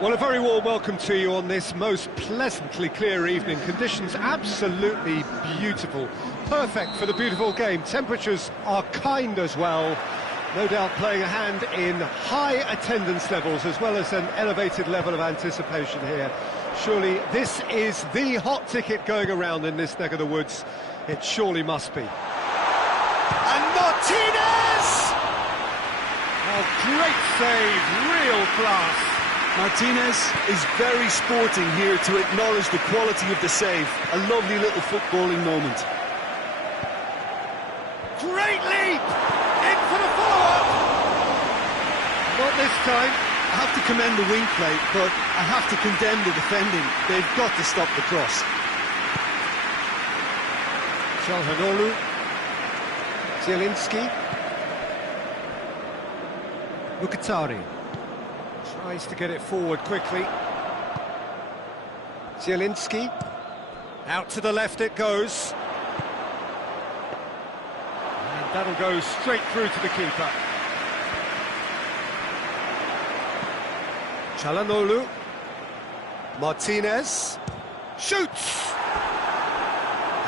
Well, a very warm welcome to you on this most pleasantly clear evening. Conditions absolutely beautiful. Perfect for the beautiful game. Temperatures are kind as well. No doubt playing a hand in high attendance levels as well as an elevated level of anticipation here. Surely this is the hot ticket going around in this neck of the woods. It surely must be. And Martinez! Oh, great save, real class. Martinez is very sporting here to acknowledge the quality of the save. A lovely little footballing moment. Great leap! In for the follow-up! Not this time. I have to commend the wing play, but I have to condemn the defending. They've got to stop the cross. Calhanoglu, Zielinski, Mkhitaryan tries to get it forward quickly. Zielinski, out to the left it goes. And that'll go straight through to the keeper. Calhanoglu, Martinez, shoots!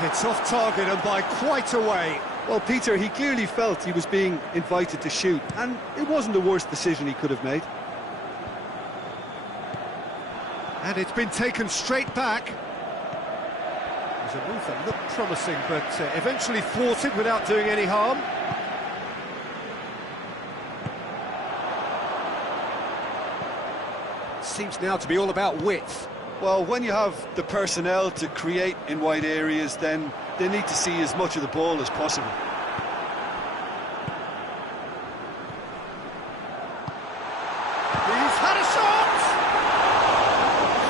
It's off target and by quite a way. Well, Peter, he clearly felt he was being invited to shoot, and it wasn't the worst decision he could have made. And it's been taken straight back. It was a move that looked promising, but eventually thwarted without doing any harm. Seems now to be all about width. Well, when you have the personnel to create in wide areas, then they need to see as much of the ball as possible. He's had a shot!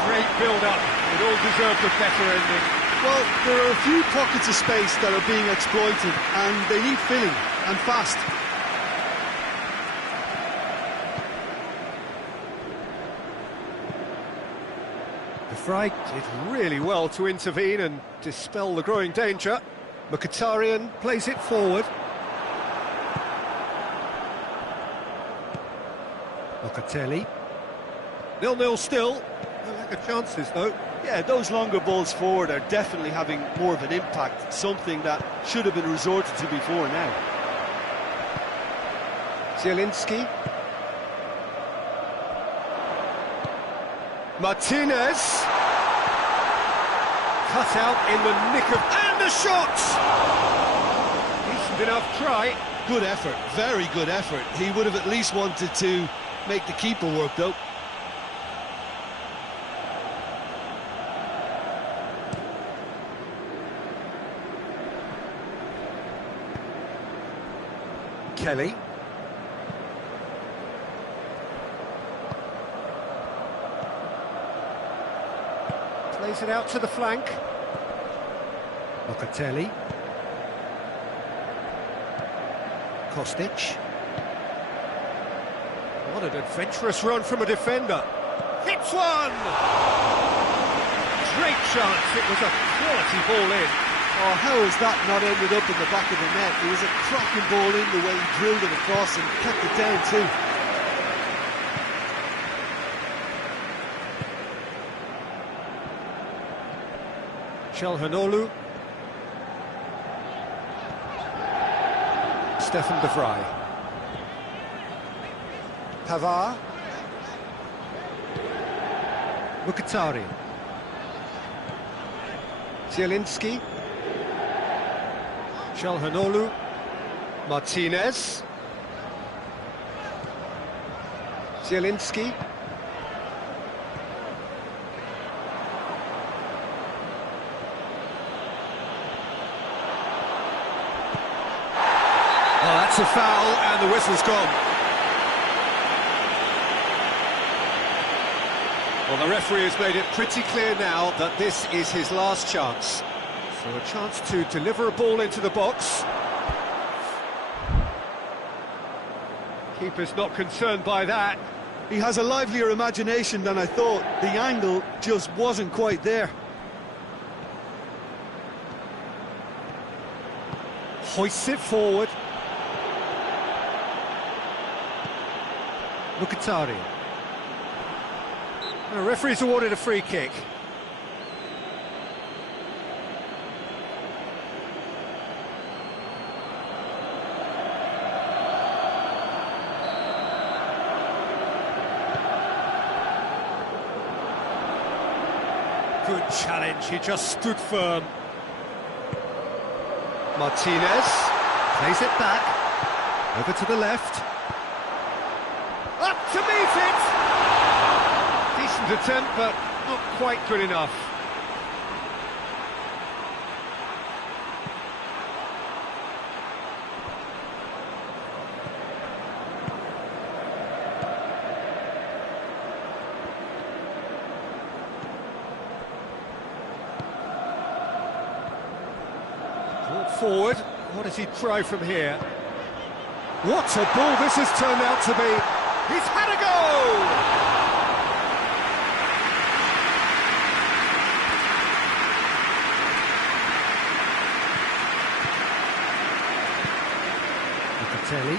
Great build-up. It all deserved a better ending. Well, there are a few pockets of space that are being exploited, and they need filling, and fast. De Vrij did really well to intervene and dispel the growing danger. Mkhitaryan plays it forward. Locatelli. 0-0 still. No lack of chances, though. Yeah, those longer balls forward are definitely having more of an impact, something that should have been resorted to before now. Zielinski. Martinez. Cut out in the nick of... And the shot! Decent enough try. Good effort, very good effort. He would have at least wanted to make the keeper work, though. Kelly. Plays it out to the flank. Locatelli. Kostic. What an adventurous run from a defender. Hits one! Great chance, it was a quality ball in. Oh, how has that not ended up in the back of the net? It was a cracking ball in the way he drilled it across and kept it down too. Calhanoglu. Stefan De Vrij. Pavard. Mkhitaryan. Zielinski. Calhanoglu. Martinez. Zielinski. Oh, that's a foul, and the whistle's gone. Well, the referee has made it pretty clear now that this is his last chance. So a chance to deliver a ball into the box. Keeper's not concerned by that. He has a livelier imagination than I thought. The angle just wasn't quite there. Hoists it forward. Mkhitaryan. The referee's awarded a free kick. Good challenge, he just stood firm. Martinez plays it back, over to the left. Up to meet it! Decent attempt, but not quite good enough. Forward, what does he try from here? What a ball this has turned out to be! He's had a go! Locatelli.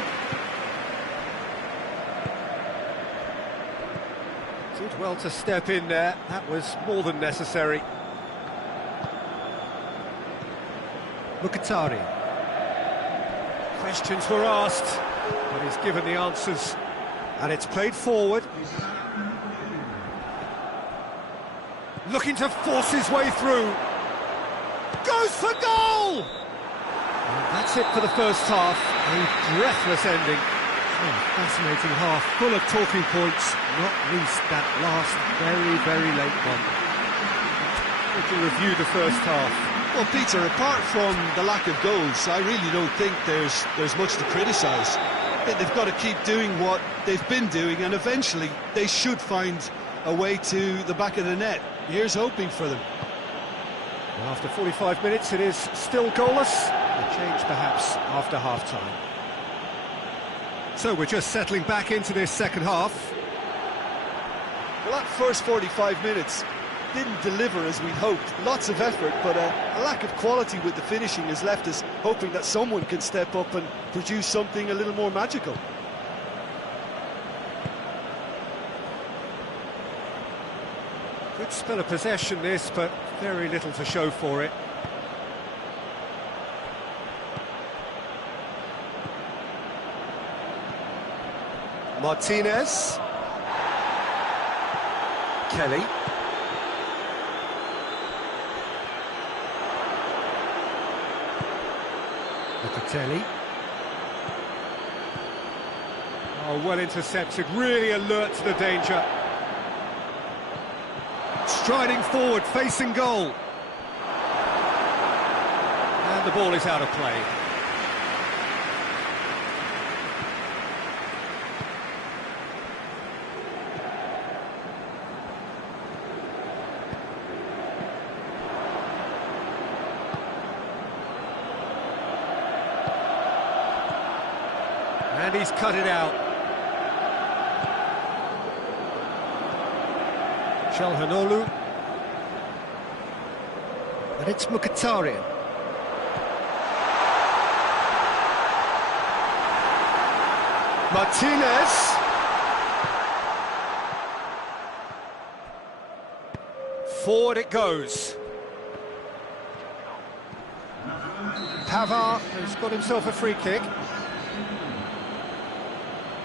Did well to step in there, that was more than necessary. Mkhitaryan. Questions were asked, but he's given the answers, and it's played forward. Looking to force his way through. Goes for goal! And that's it for the first half. A breathless ending. Fascinating half, full of talking points, not least that last very late one. To review the first half. Well, Peter, apart from the lack of goals, I really don't think there's much to criticise. They've got to keep doing what they've been doing, and eventually they should find a way to the back of the net. Here's hoping for them. Well, after 45 minutes, it is still goalless. A change, perhaps, after half-time. So we're just settling back into this second half. Well, that first 45 minutes didn't deliver as we'd hoped. Lots of effort, but a lack of quality with the finishing has left us hoping that someone can step up and produce something a little more magical. Good spell of possession this, but very little to show for it. Martinez. Kelly. Locatelli. Oh, well intercepted, really alert to the danger. Striding forward, facing goal. And the ball is out of play. And he's cut it out. Calhanoglu. And it's Mkhitaryan. Martinez. Forward it goes. Pavard has got himself a free kick.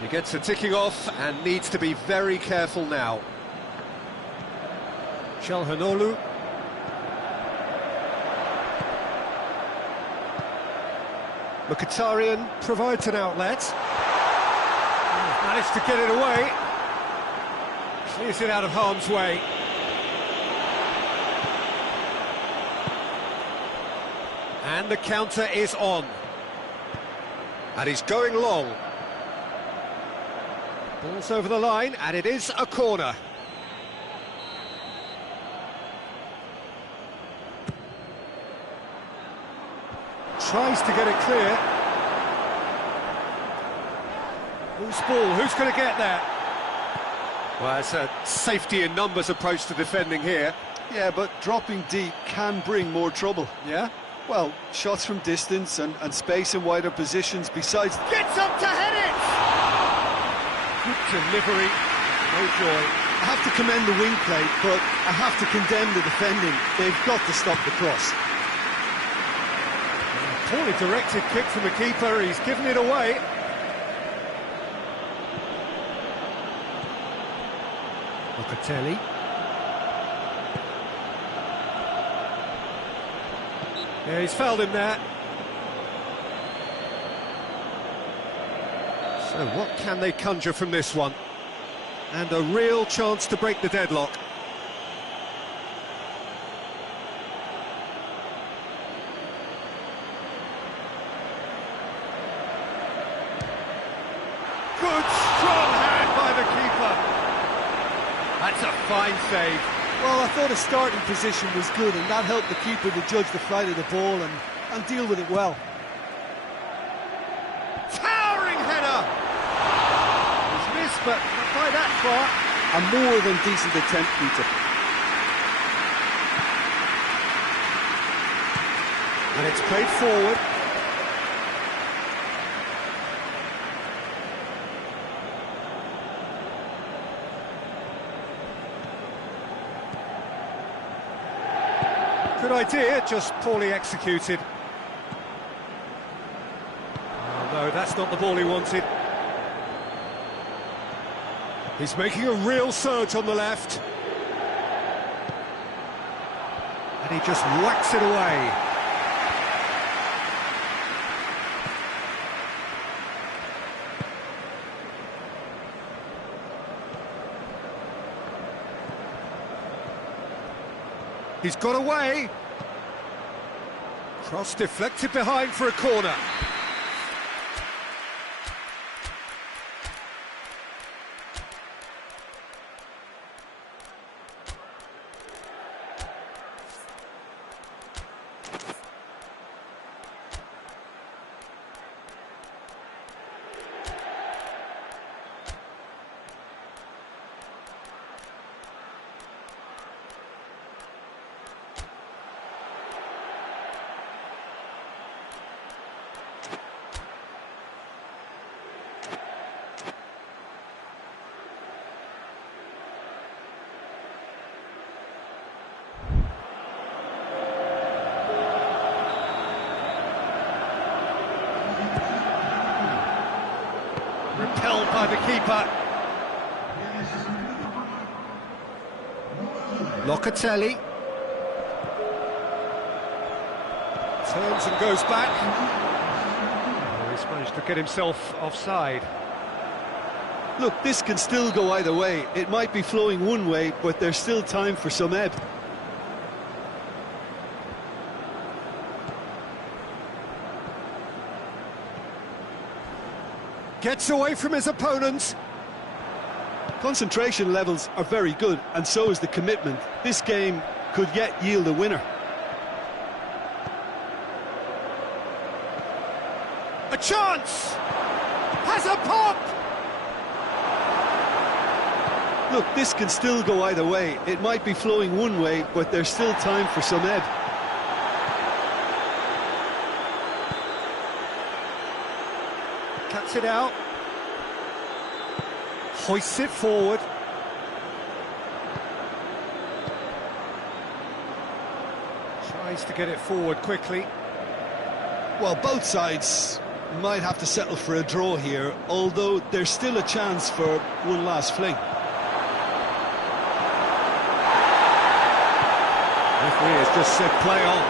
He gets a ticking off and needs to be very careful now. Calhanoglu. Mkhitaryan provides an outlet. Managed to get it away. Clears it out of harm's way. And the counter is on. And he's going long. Ball's over the line, and it is a corner. Tries to get it clear. Who's ball? Who's going to get there? Well, it's a safety in numbers approach to defending here. Yeah, but dropping deep can bring more trouble. Yeah? Well, shots from distance and space in wider positions besides... Gets up to head it! Good delivery, no joy. I have to commend the wing play, but I have to condemn the defending. They've got to stop the cross. Poorly directed kick from the keeper, he's given it away. Locatelli. Yeah, he's fouled him there. So what can they conjure from this one? And a real chance to break the deadlock. Good, strong hand by the keeper. That's a fine save. Well, I thought his starting position was good, and that helped the keeper to judge the flight of the ball and deal with it well. Towering header! He's missed, but not by that far. A more than decent attempt, Peter. And it's played forward. Good idea, just poorly executed. Oh, no, that's not the ball he wanted. He's making a real surge on the left. And he just whacks it away. He's got away. Cross deflected behind for a corner. Repelled by the keeper. Locatelli. Turns and goes back. Oh, he's managed to get himself offside. Look, this can still go either way. It might be flowing one way, but there's still time for some ebb. Gets away from his opponent. Concentration levels are very good, and so is the commitment. This game could yet yield a winner. A chance! Has a pop! Look, this can still go either way. It might be flowing one way, but there's still time for some ebb. Cuts it out. Hoists it forward. Tries to get it forward quickly. Well, both sides might have to settle for a draw here, although there's still a chance for one last fling. Referee has just said play on.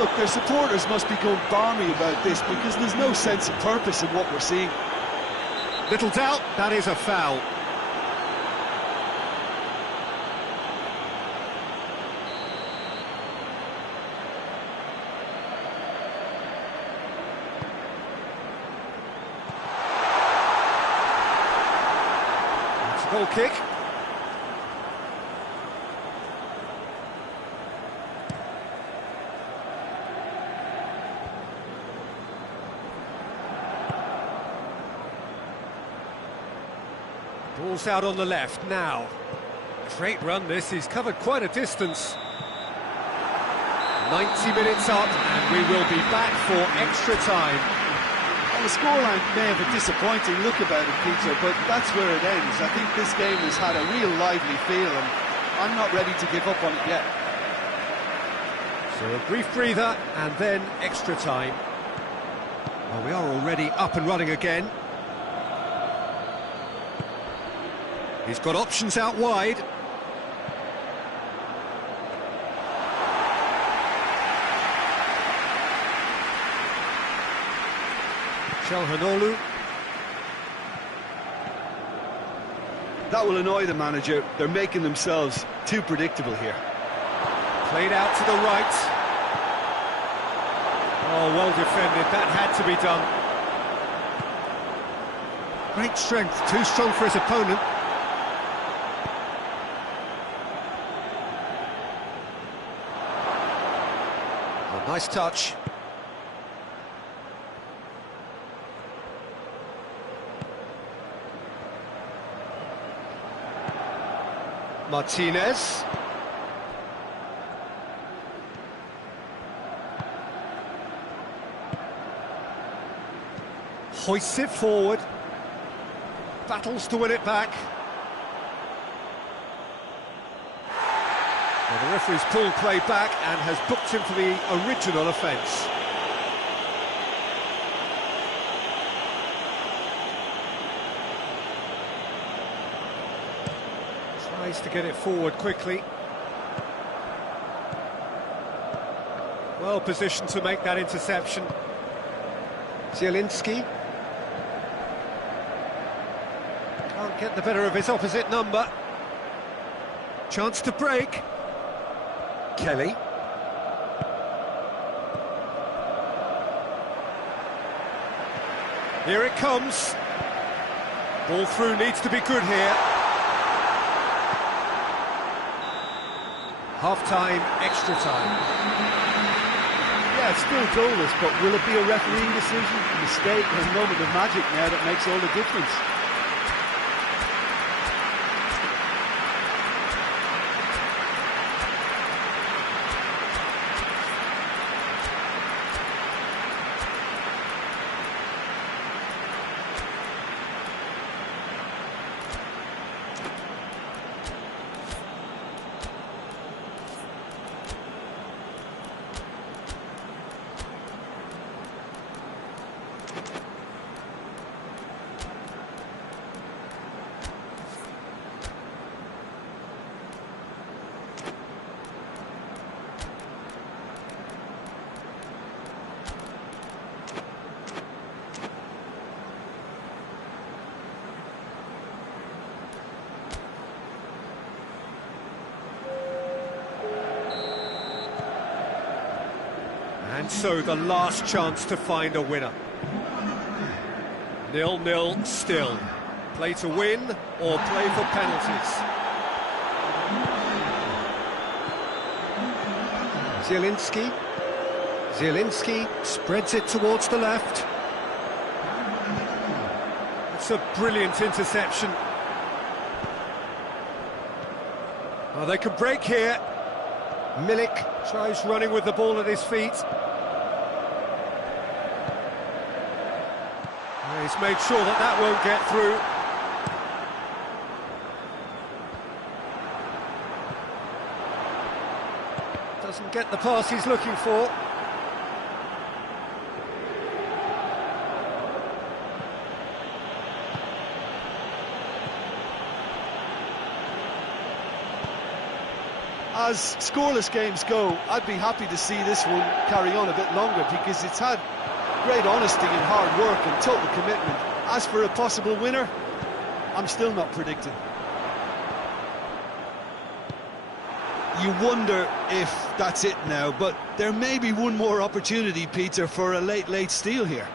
Look, their supporters must be going balmy about this because there's no sense of purpose in what we're seeing. Little doubt, that is a foul. It's a goal kick. Ball's out on the left now. Great run this, he's covered quite a distance. 90 minutes up and we will be back for extra time. the scoreline may have a disappointing look about it, Peter, but that's where it ends. I think this game has had a real lively feel, and I'm not ready to give up on it yet. So a brief breather, and then extra time. Well, we are already up and running again. He's got options out wide. Çalhanoğlu. That will annoy the manager. They're making themselves too predictable here. Played out to the right. Oh, well defended. That had to be done. Great strength. Too strong for his opponent. Oh, nice touch. Martinez. Hoists it forward. Battles to win it back. Well, the referee's pulled play back and has booked him for the original offence. Tries to get it forward quickly. Well positioned to make that interception. Zielinski. Can't get the better of his opposite number. Chance to break. Kelly. Here it comes. Ball through needs to be good here. Half-time, extra time. Yeah, it's still goalless, but will it be a refereeing decision, a mistake, or a moment of magic now that makes all the difference? And so the last chance to find a winner. 0-0 still. Play to win or play for penalties. Zielinski. Zielinski spreads it towards the left. It's a brilliant interception. Oh, they can break here. Milik tries running with the ball at his feet. He's made sure that that won't get through. Doesn't get the pass he's looking for. As scoreless games go, I'd be happy to see this one carry on a bit longer because it's had great honesty and hard work and total commitment. As for a possible winner, I'm still not predicting. You wonder if that's it now, but there may be one more opportunity, Peter, for a late steal here.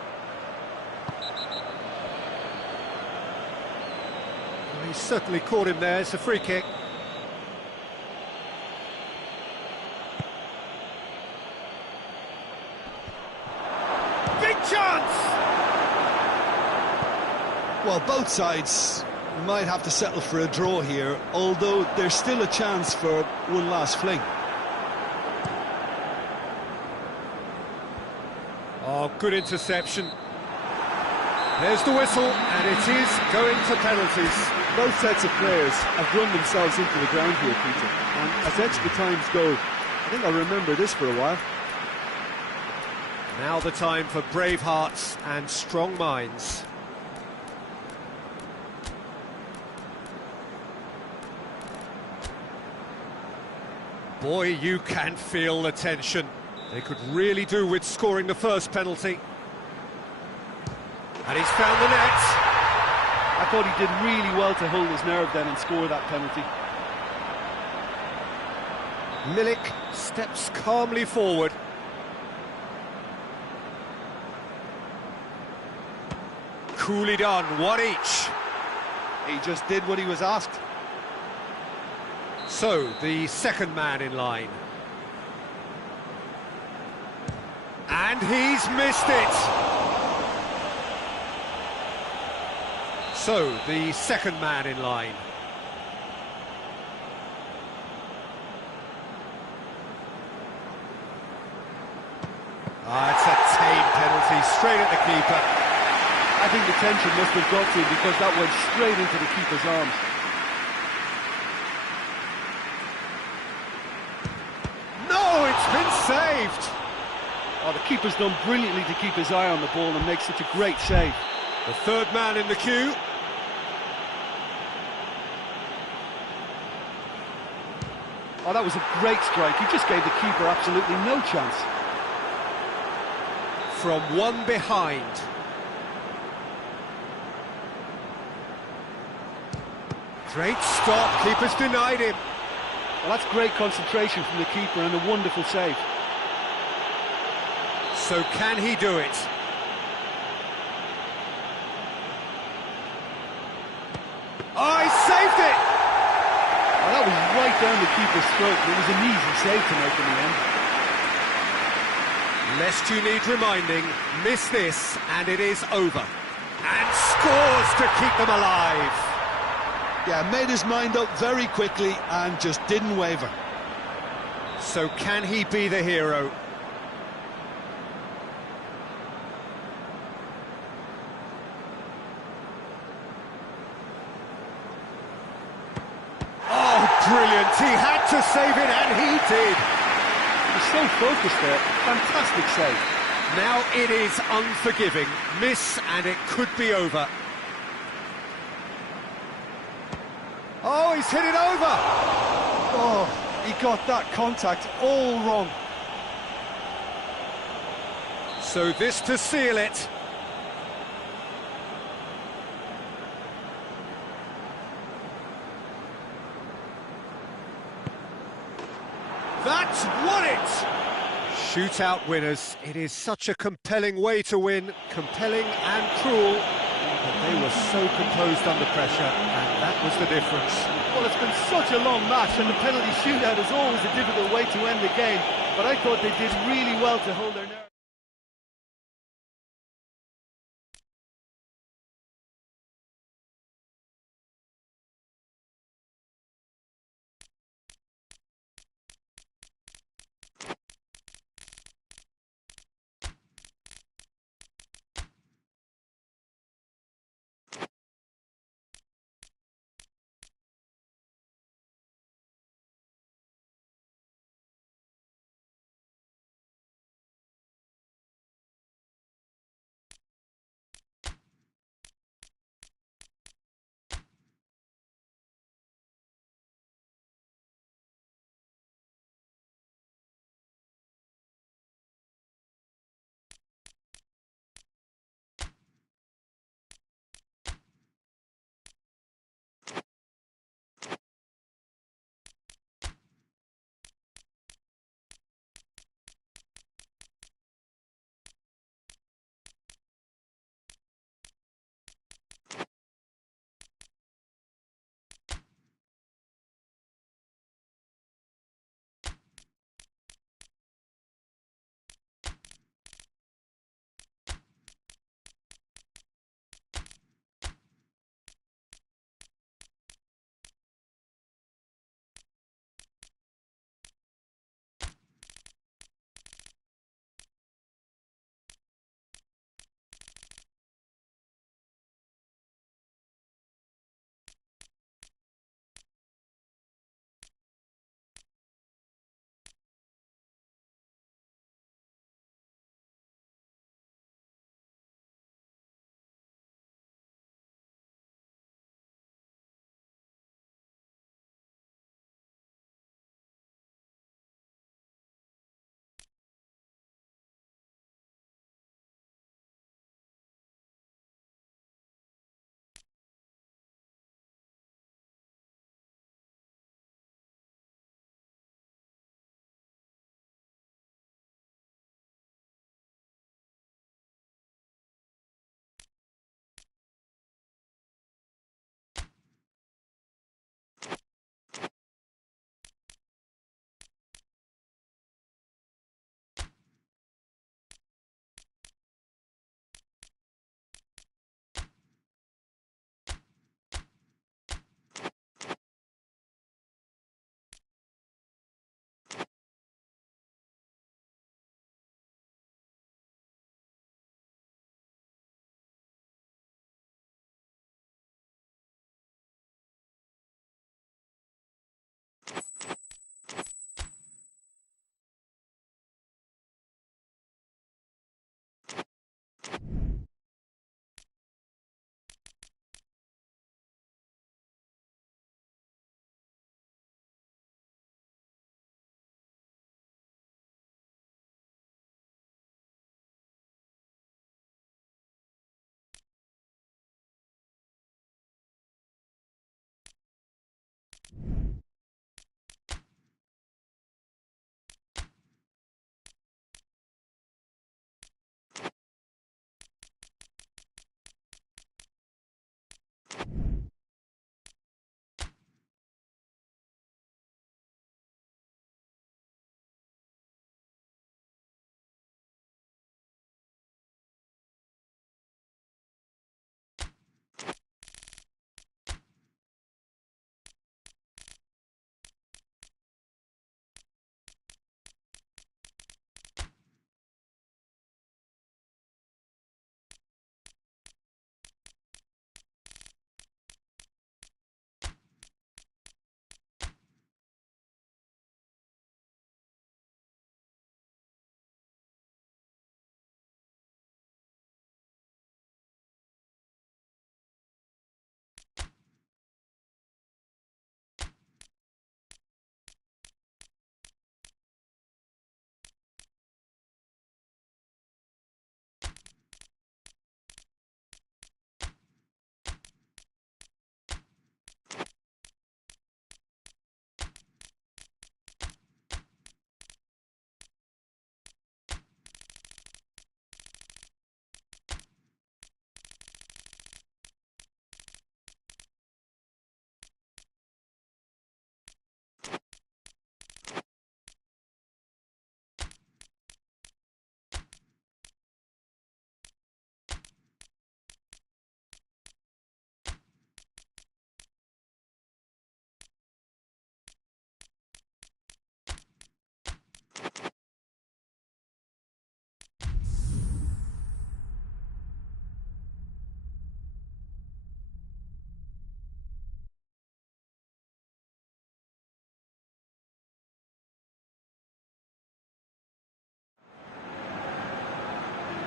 Well, he's certainly caught him there. It's a free kick. Chance! Well, both sides might have to settle for a draw here, although there's still a chance for one last fling. Oh, good interception. There's the whistle, and it is going to penalties. Both sets of players have run themselves into the ground here, Peter. And as extra times go, I think I'll remember this for a while. Now the time for brave hearts and strong minds. Boy, you can feel the tension. They could really do with scoring the first penalty. And he's found the net. I thought he did really well to hold his nerve then and score that penalty. Milik steps calmly forward. Coolly done, one each. He just did what he was asked. So, the second man in line. And he's missed it! So, the second man in line. It's a tame penalty, straight at the keeper. I think the tension must have got to him because that went straight into the keeper's arms. No, it's been saved! Oh, the keeper's done brilliantly to keep his eye on the ball and make such a great save. The third man in the queue. Oh, that was a great strike. He just gave the keeper absolutely no chance. From one behind. Great stop, keeper's denied him. Well, that's great concentration from the keeper and a wonderful save. So can he do it? Oh, he saved it! Well, that was right down the keeper's throat, but it was an easy save to make in the end. Lest you need reminding, miss this and it is over. And scores to keep them alive. Yeah, made his mind up very quickly and just didn't waver. So can he be the hero? Oh, brilliant! He had to save it, and he did. He's so focused there. Fantastic save. Now it is unforgiving. Miss, and it could be over. Oh, he's hit it over! Oh, he got that contact all wrong. So this to seal it. That's won it! Shootout winners. It is such a compelling way to win, compelling and cruel, but they were so composed under pressure, and that was the difference. Well, it's been such a long match, and the penalty shootout is always a difficult way to end the game, but I thought they did really well to hold their nerve.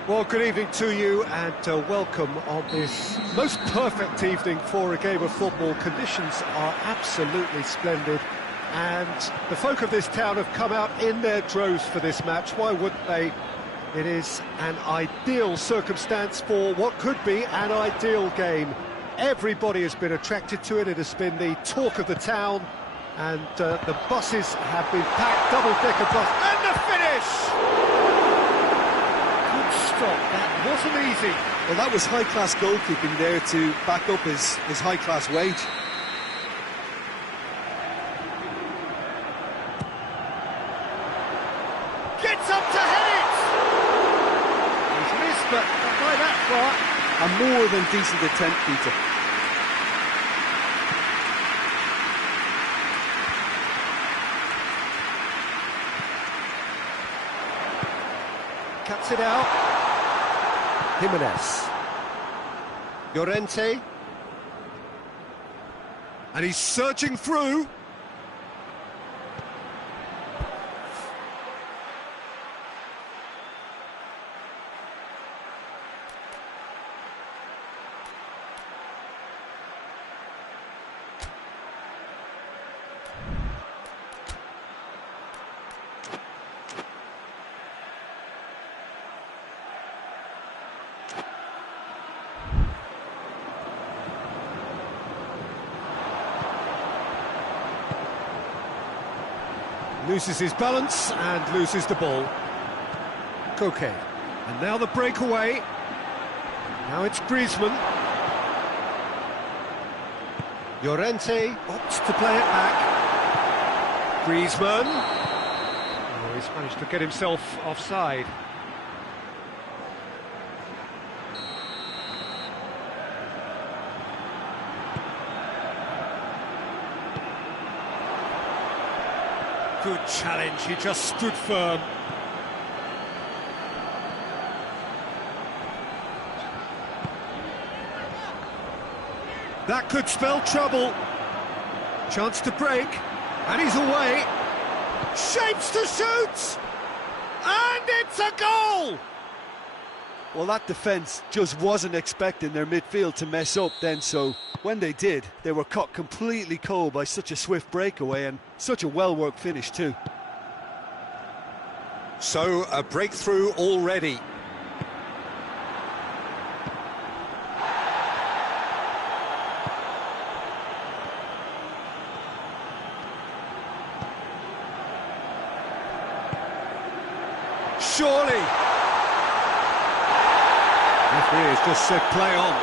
Well, good evening to you and welcome on this most perfect evening for a game of football. Conditions are absolutely splendid and the folk of this town have come out in their droves for this match. Why wouldn't they? It is an ideal circumstance for what could be an ideal game. Everybody has been attracted to it. It has been the talk of the town and the buses have been packed, double-decker bus, and the finish! That wasn't easy. Well, that was high-class goalkeeping there to back up his high-class wage. Gets up to head it! He's missed, but not by that far. A more than decent attempt, Peter. Cuts it out. Jimenez. Llorente. And he's surging through. Loses his balance and loses the ball. Coop. And now the breakaway. Now it's Griezmann. Llorente opts to play it back. Griezmann. Oh, he's managed to get himself offside. Good challenge, he just stood firm. That could spell trouble. Chance to break, and he's away. Shapes to shoot! And it's a goal! Well, that defence just wasn't expecting their midfield to mess up then, so when they did, they were caught completely cold by such a swift breakaway and such a well-worked finish too. So, a breakthrough already. Surely! Referee has just said play on.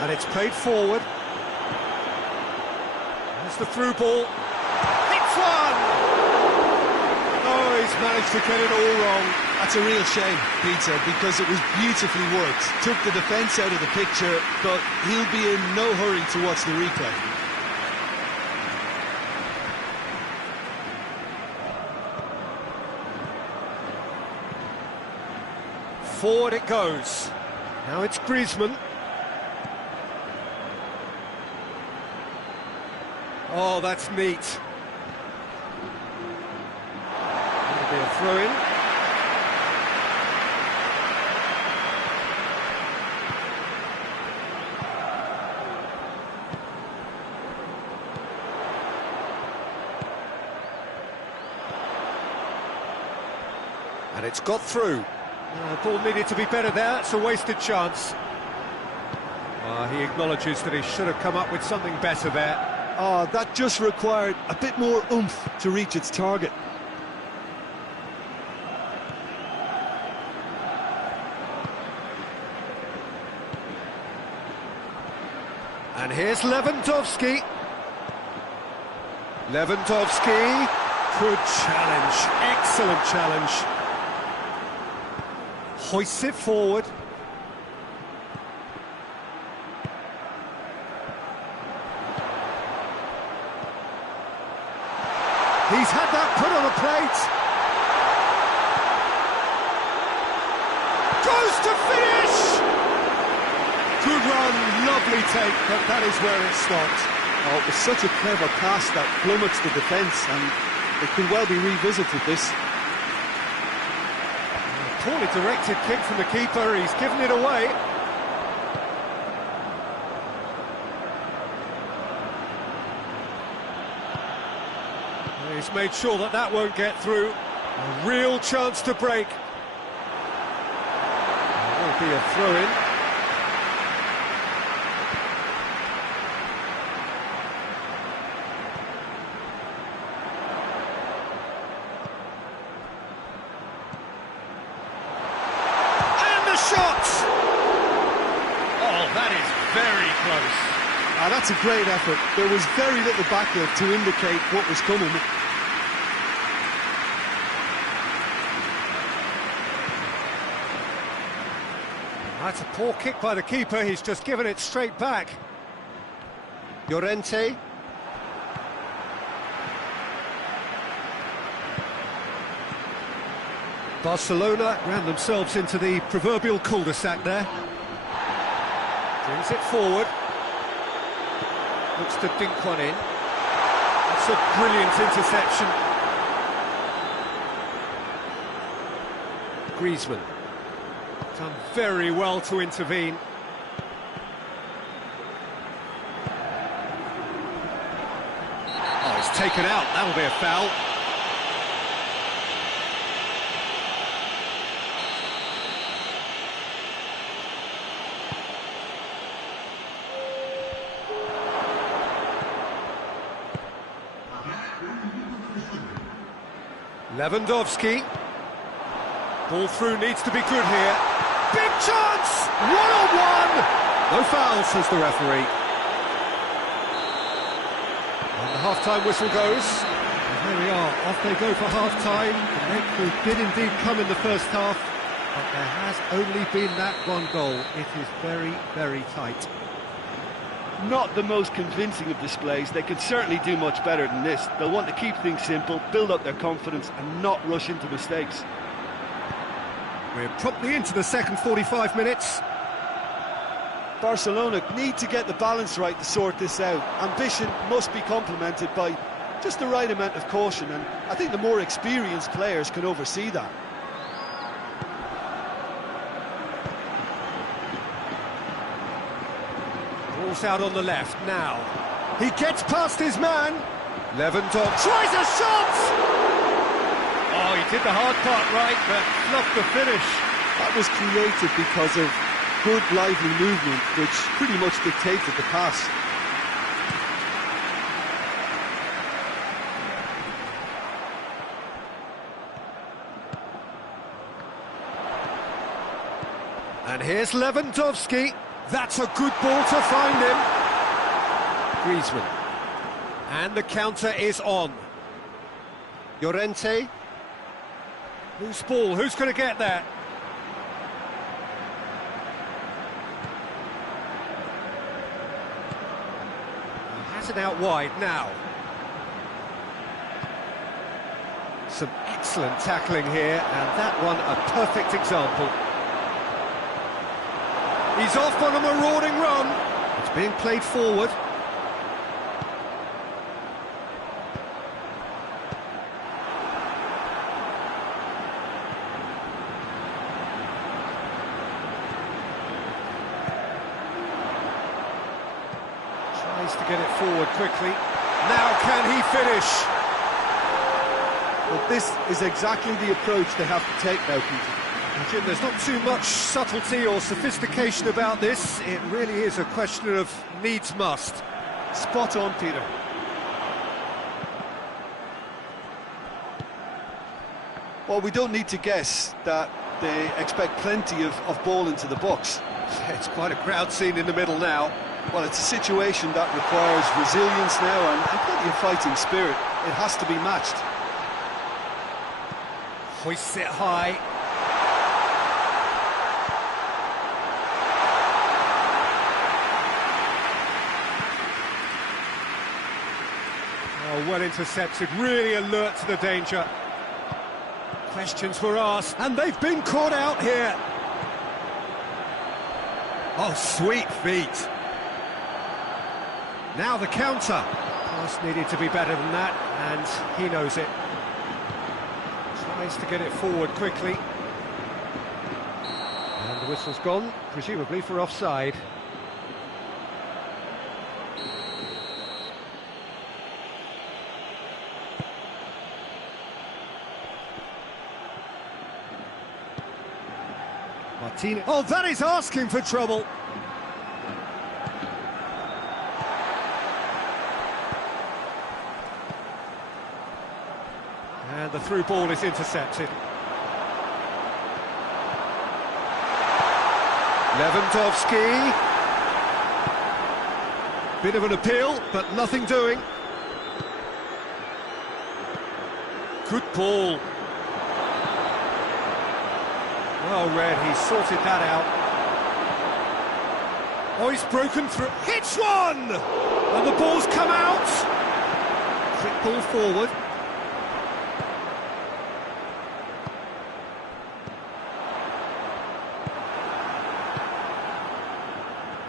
And it's played forward. There's the through ball. Hits one! Oh, he's managed to get it all wrong. That's a real shame, Peter, because it was beautifully worked. Took the defence out of the picture, but he'll be in no hurry to watch the replay. Forward it goes. Now it's Griezmann. Oh, that's neat. That'll be a throw-in. And it's got through. Ball needed to be better there. It's a wasted chance. He acknowledges that he should have come up with something better there. Oh, that just required a bit more oomph to reach its target. And here's Lewandowski. Lewandowski. Good challenge. Excellent challenge. Hoists it forward. He's had that put on a plate. Goes to finish! Good run, lovely take, but that is where it stopped. Oh, it was such a clever pass that plummets the defence, and it could well be revisited, this. Poorly directed kick from the keeper, he's given it away. He's made sure that that won't get through. A real chance to break. That'll be a throw-in. That's a great effort. There was very little backup to indicate what was coming. That's a poor kick by the keeper, he's just given it straight back. Llorente. Barcelona ran themselves into the proverbial cul-de-sac there. Brings it forward. Looks to dink one in. That's a brilliant interception. Griezmann. Done very well to intervene. Oh, it's taken out. That'll be a foul. Lewandowski. Ball through needs to be good here. Big chance! One-on-one! No foul, says the referee. And the half-time whistle goes. And here we are, off they go for half-time. The breakthrough did indeed come in the first half, but there has only been that one goal. It is very, very tight. Not the most convincing of displays. They could certainly do much better than this. They'll want to keep things simple, build up their confidence and not rush into mistakes. We're promptly into the second 45 minutes. Barcelona need to get the balance right to sort this out. Ambition must be complemented by just the right amount of caution, and I think the more experienced players can oversee that. Ball's out on the left now. He gets past his man. Lewandowski tries a shot! Oh, he did the hard part right, but fluffed the finish. That was created because of good, lively movement, which pretty much dictated the pass. And here's Lewandowski. That's a good ball to find him. Griezmann. And the counter is on. Llorente. Whose ball? Who's going to get that? He has it out wide now. Some excellent tackling here, and that one a perfect example. He's off on a marauding run. It's being played forward. Tries to get it forward quickly. Now can he finish? Well, this is exactly the approach they have to take now, Peter. Jim, there's not too much subtlety or sophistication about this. It really is a question of needs must. Spot on, Peter. Well, we don't need to guess that they expect plenty of ball into the box. It's quite a crowd scene in the middle now. Well, it's a situation that requires resilience now and plenty of fighting spirit. It has to be matched. Hoists it high. Oh, well intercepted, really alert to the danger. Questions were asked, and they've been caught out here. Oh, sweet feet. Now the counter. Pass needed to be better than that, and he knows it. Tries to get it forward quickly. And the whistle's gone, presumably for offside. Martinez. Oh, that is asking for trouble. And the through ball is intercepted. Lewandowski. Bit of an appeal, but nothing doing. Good ball. Well read, he sorted that out. Oh, he's broken through. Hits one! And the ball's come out. Quick ball forward.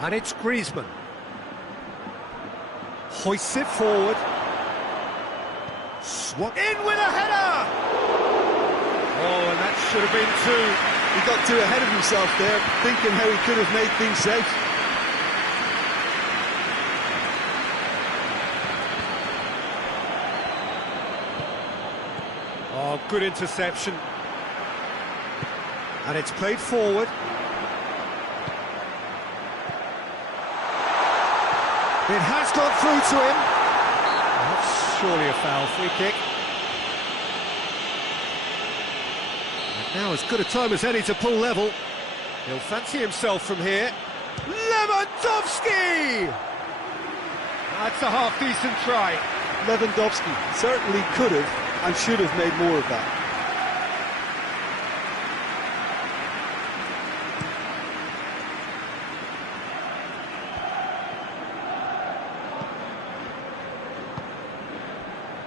And it's Griezmann. Hoists it forward. Swat in with a header! Oh, and that should have been two. He got too ahead of himself there, thinking how he could have made things safe. Oh, good interception. And it's played forward. It has got through to him. That's surely a foul. Free kick. And now as good a time as any to pull level. He'll fancy himself from here. Lewandowski! That's a half-decent try. Lewandowski certainly could have and should have made more of that.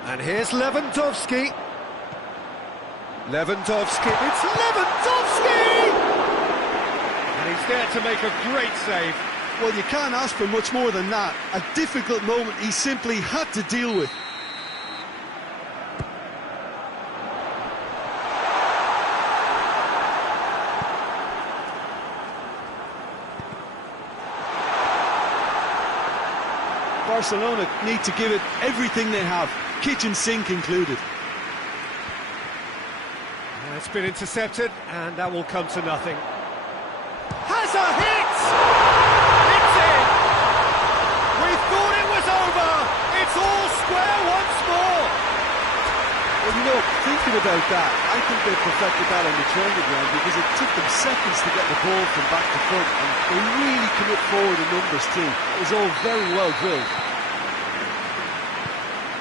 And here's Lewandowski. Lewandowski, it's Lewandowski! And he's there to make a great save. Well, you can't ask for much more than that. A difficult moment he simply had to deal with. Barcelona need to give it everything they have, kitchen sink included. It's been intercepted, and that will come to nothing. Has a hit! It's in! We thought it was over! It's all square once more! Well, you know, thinking about that, I think they perfected that on the training ground because it took them seconds to get the ball from back to front, and they really commit forward in numbers too. It was all very well drilled.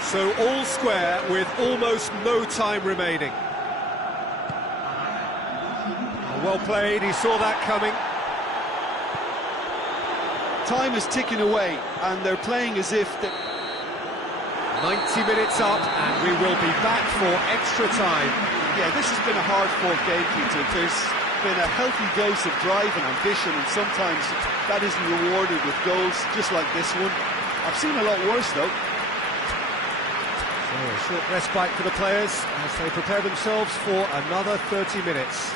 So all square with almost no time remaining. Well played, he saw that coming. Time is ticking away, and they're playing as if they're... 90 minutes up, and we will be back for extra time. Yeah, this has been a hard-fought game, Peter. There's been a healthy dose of drive and ambition, and sometimes that isn't rewarded with goals, just like this one. I've seen a lot worse, though. So a short respite for the players as they prepare themselves for another 30 minutes.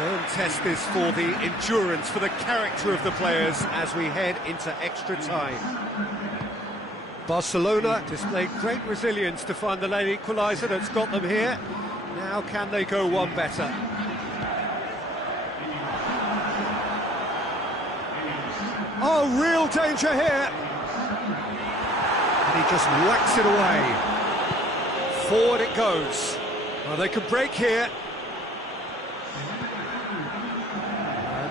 Don't test this for the endurance, for the character of the players as we head into extra time. Barcelona displayed great resilience to find the late equaliser that's got them here. Now can they go one better? Oh, real danger here! And he just whacks it away. Forward it goes. Well, they could break here.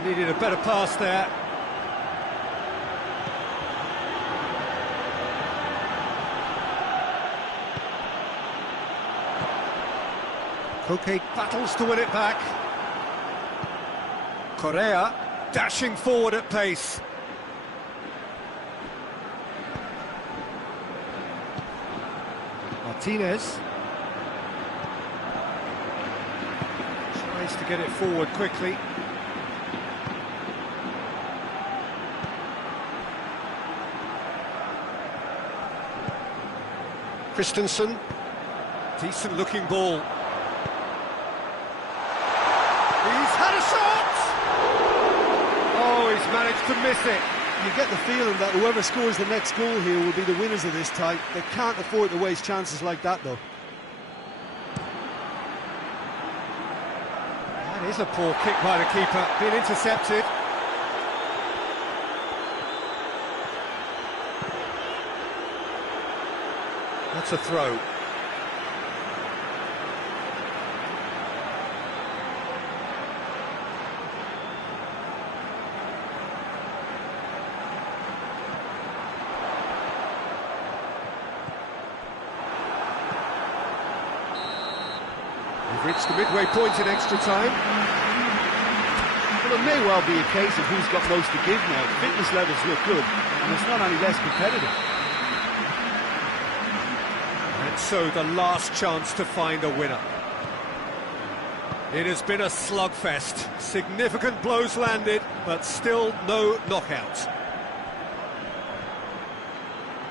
Needed a better pass there. Coop battles to win it back. Correa dashing forward at pace. Martinez tries to get it forward quickly. Christensen, decent looking ball. He's had a shot! Oh, he's managed to miss it. You get the feeling that whoever scores the next goal here will be the winners of this tie. They can't afford to waste chances like that, though. That is a poor kick by the keeper, being intercepted. That's a throw. We've reached the midway point in extra time. Well, it may well be a case of who's got most to give now. Fitness levels look good, and it's not any less competitive. And so the last chance to find a winner. It has been a slugfest. Significant blows landed, but still no knockout.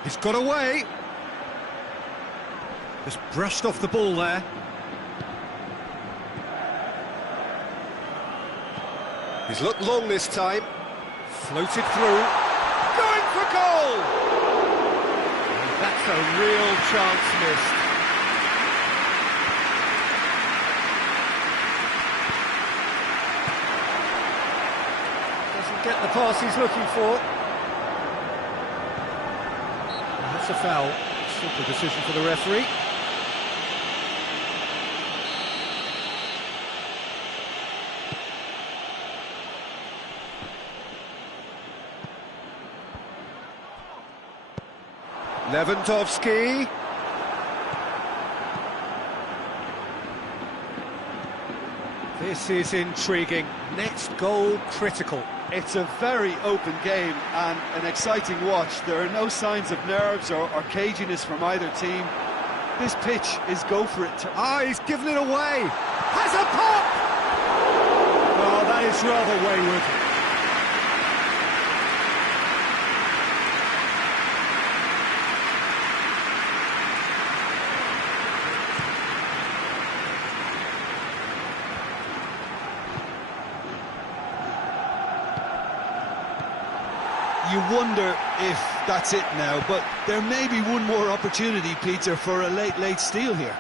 He's got away. Just brushed off the ball there. He's looked long this time. Floated through. Going for goal! And that's a real chance missed. Doesn't get the pass he's looking for. And that's a foul. Simple decision for the referee. Lewandowski. This is intriguing. Next goal critical. It's a very open game and an exciting watch. There are no signs of nerves or caginess from either team. This pitch is go for it. He's given it away. Has a pop! Oh, that is rather wayward. You wonder if that's it now, but there may be one more opportunity, Peter, for a late steal here.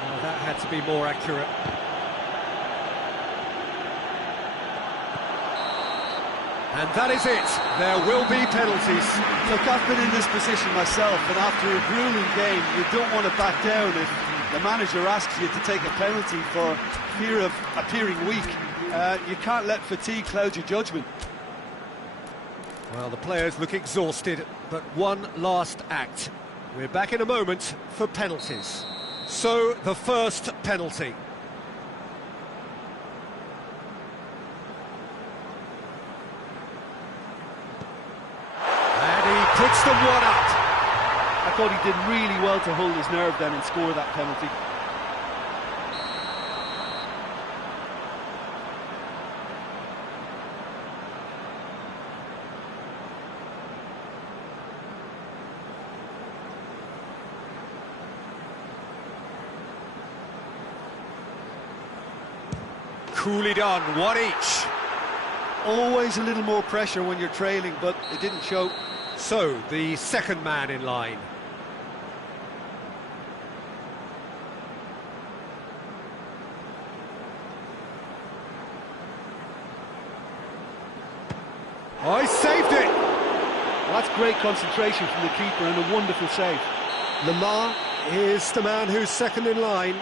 Oh, that had to be more accurate. And that is it. There will be penalties. Look, I've been in this position myself, and after a grueling game, you don't want to back down if the manager asks you to take a penalty for fear of appearing weak. You can't let fatigue cloud your judgment. Well, the players look exhausted, but one last act. We're back in a moment for penalties. So, the first penalty. And he puts them one up. I thought he did really well to hold his nerve then and score that penalty. Coolly done, one each. Always a little more pressure when you're trailing, but it didn't show. So, the second man in line. Oh, he saved it! Well, that's great concentration from the keeper and a wonderful save. Lamar is the man who's second in line.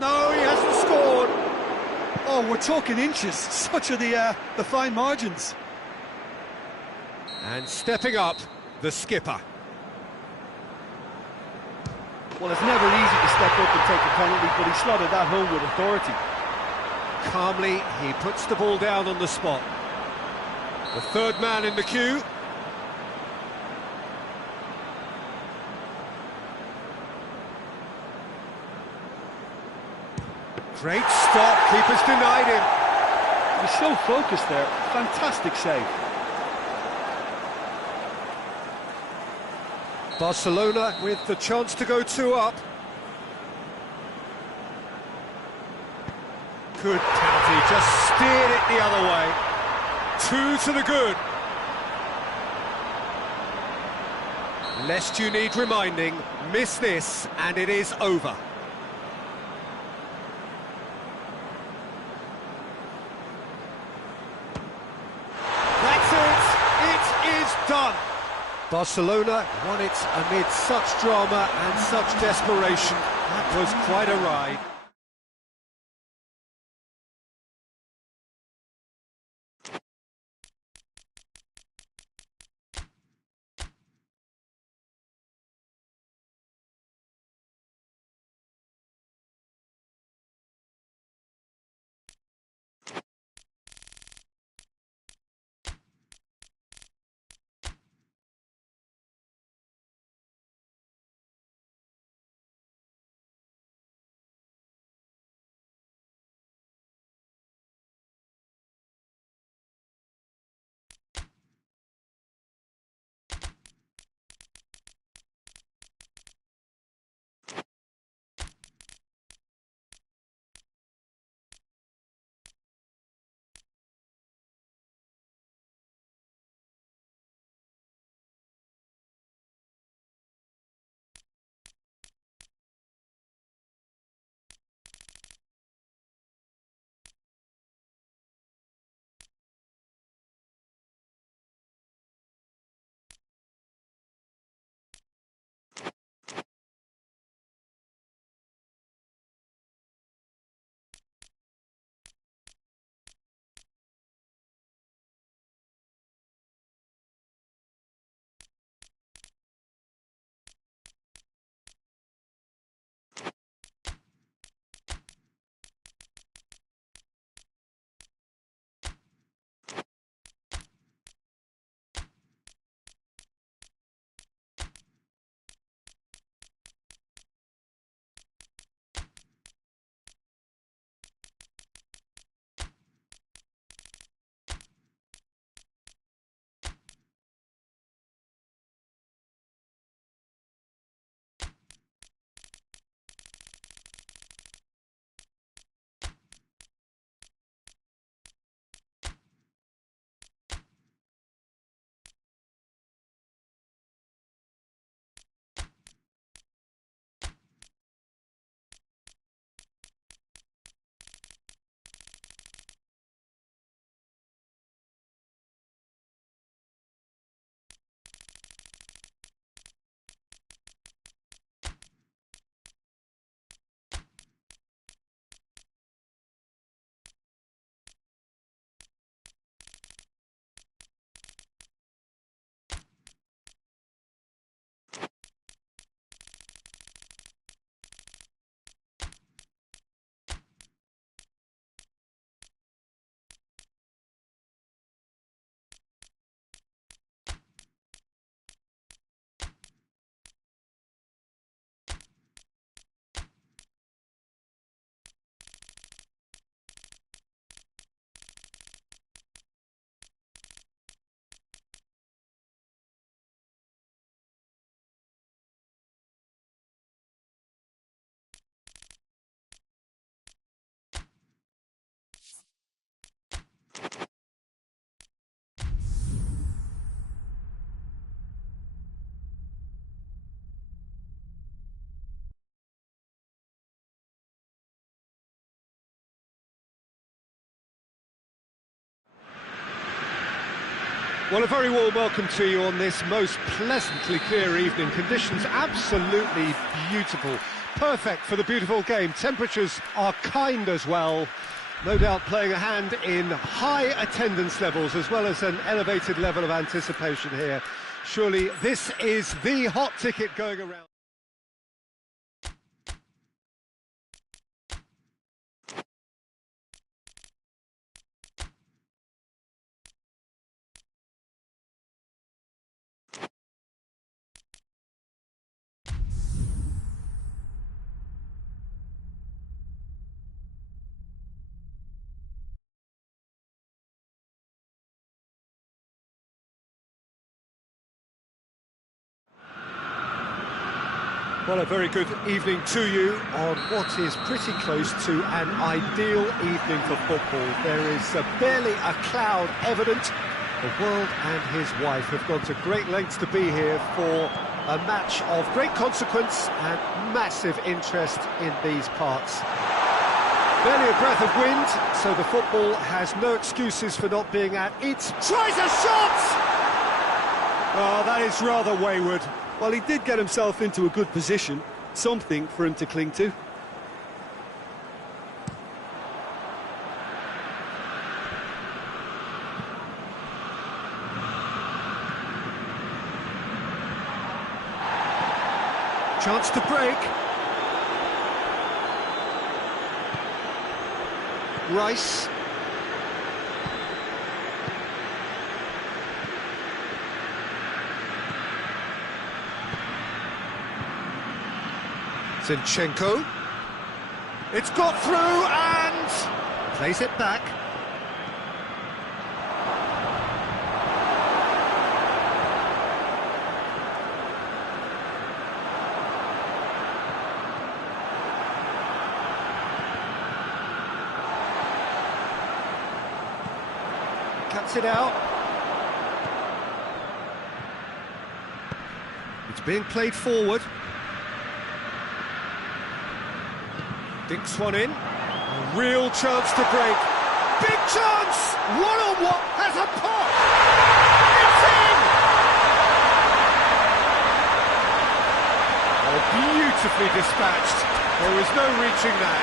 No, he hasn't scored. Oh, we're talking inches. Such are the fine margins. And stepping up, the skipper. Well, it's never easy to step up and take a penalty, but he slotted that home with authority. Calmly, he puts the ball down on the spot. The third man in the queue. Great stop, keeper's denied him. He's so focused there, fantastic save. Barcelona with the chance to go 2 up. Good penalty, just steered it the other way. 2 to the good. Lest you need reminding, miss this and it is over. That's it, it is done. Barcelona won it amid such drama and such desperation. That was quite a ride. Well, a very warm welcome to you on this most pleasantly clear evening. Conditions absolutely beautiful. Perfect for the beautiful game. Temperatures are kind as well. No doubt playing a hand in high attendance levels as well as an elevated level of anticipation here. Surely this is the hot ticket going around. Well, a very good evening to you on what is pretty close to an ideal evening for football. There is barely a cloud evident. The world and his wife have gone to great lengths to be here for a match of great consequence and massive interest in these parts. Barely a breath of wind, so the football has no excuses for not being at its... Tries a shot! Oh, that is rather wayward. Well, he did get himself into a good position, something for him to cling to. Chance to break. Rice. Zinchenko. It's got through and plays it back. Cuts it out. It's being played forward. Dinks one in. A real chance to break. Big chance! One-on-one has a pop! It's in! Oh, beautifully dispatched. There was no reaching that.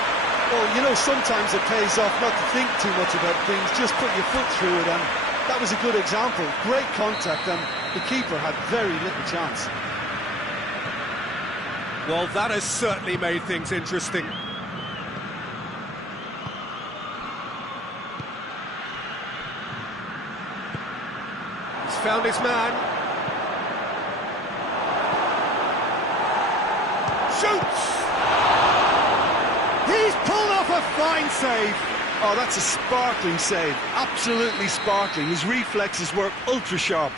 Well, you know, sometimes it pays off not to think too much about things, just put your foot through it, and that was a good example. Great contact, and the keeper had very little chance. Well, that has certainly made things interesting. Found his man. Shoots! He's pulled off a fine save. Oh, that's a sparkling save. Absolutely sparkling. His reflexes were ultra sharp.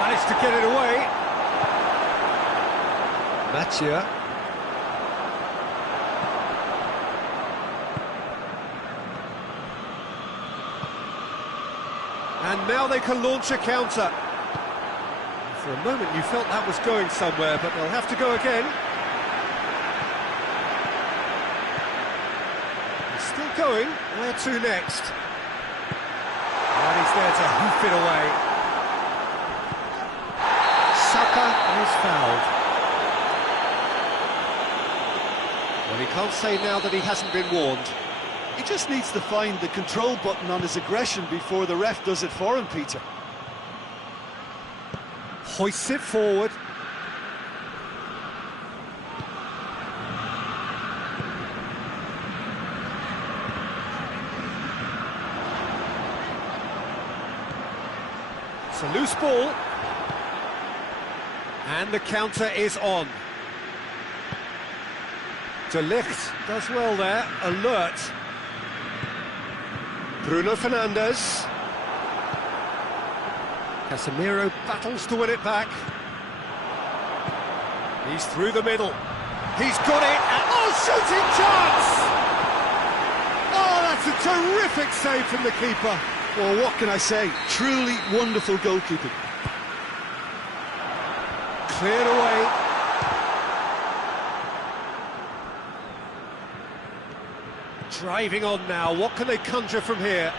Managed to get it away. Mattia. And now they can launch a counter. For a moment you felt that was going somewhere, but they'll have to go again. It's still going. Where to next? And he's there to hoof it away. Saka is fouled. Well, he can't say now that he hasn't been warned. He just needs to find the control button on his aggression before the ref does it for him, Peter. Hoists it forward. It's a loose ball. And the counter is on. De Ligt does well there, alert. Bruno Fernandes. Casemiro battles to win it back. He's through the middle. He's got it. Oh, shooting chance! Oh, that's a terrific save from the keeper. Well, what can I say? Truly wonderful goalkeeping. Cleared away. Driving on now. What can they conjure from here?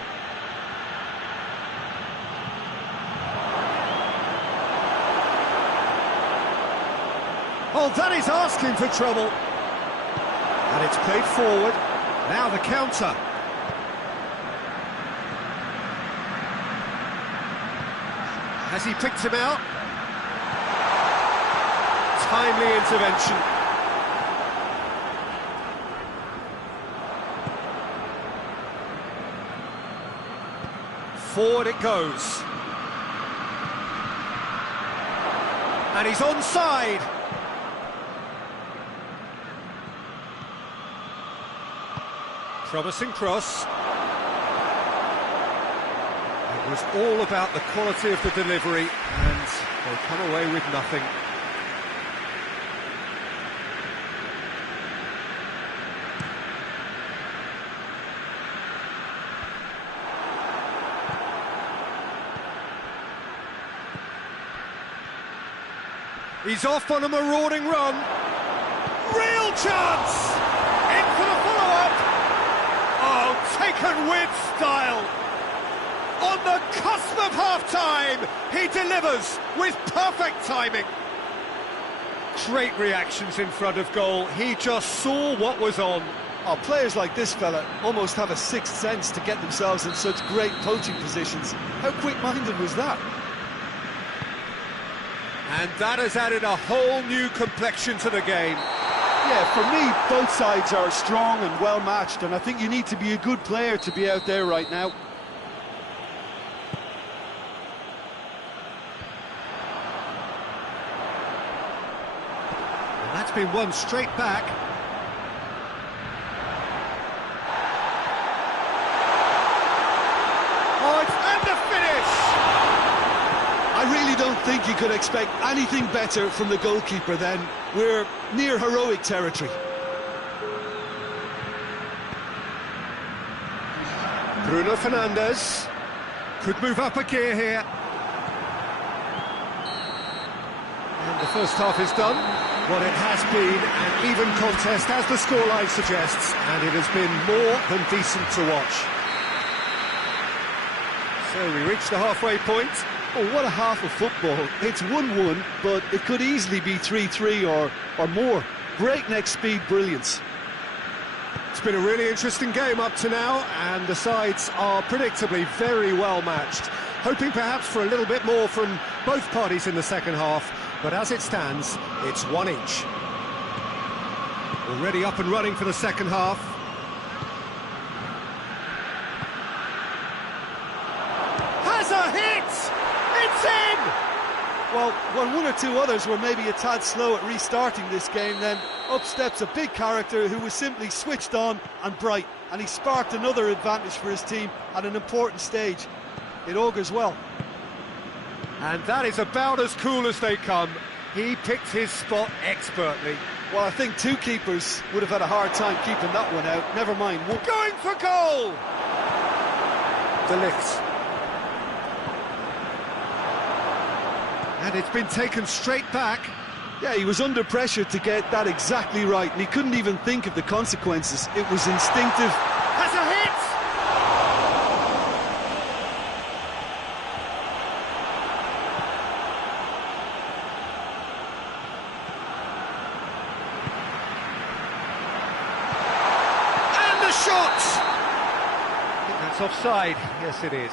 Oh, that is asking for trouble. And it's played forward. Now the counter. Has he picked him out? Timely intervention. Forward it goes. And he's onside. Promising cross. It was all about the quality of the delivery, and they come away with nothing. He's off on a marauding run. Real chance! In for the follow-up! Oh, taken with style! On the cusp of half-time, he delivers with perfect timing. Great reactions in front of goal. He just saw what was on. Oh, players like this fella almost have a sixth sense to get themselves in such great poaching positions. How quick-minded was that? And that has added a whole new complexion to the game. Yeah, for me, both sides are strong and well-matched, and I think you need to be a good player to be out there right now. And that's been won straight back. Oh, it's and the finish! I really don't think you could expect anything better from the goalkeeper then. We're near heroic territory. Bruno Fernandes could move up a gear here. And the first half is done. What it has been an even contest, as the scoreline suggests, and it has been more than decent to watch. So we reach the halfway point. Oh, what a half of football. It's 1-1, but it could easily be 3-3 or more. Breakneck speed brilliance. It's been a really interesting game up to now, and the sides are predictably very well matched. Hoping perhaps for a little bit more from both parties in the second half, but as it stands, it's one each. Already up and running for the second half. Has a hit! It's in! Well, when one or two others were maybe a tad slow at restarting this game, then up steps a big character who was simply switched on and bright, and he sparked another advantage for his team at an important stage. It augurs well. And that is about as cool as they come. He picked his spot expertly. Well, I think two keepers would have had a hard time keeping that one out. Never mind one. Going for goal! De Ligt. And it's been taken straight back. Yeah, he was under pressure to get that exactly right, and he couldn't even think of the consequences. It was instinctive. Has a hit! And the shot! I think that's offside. Yes, it is.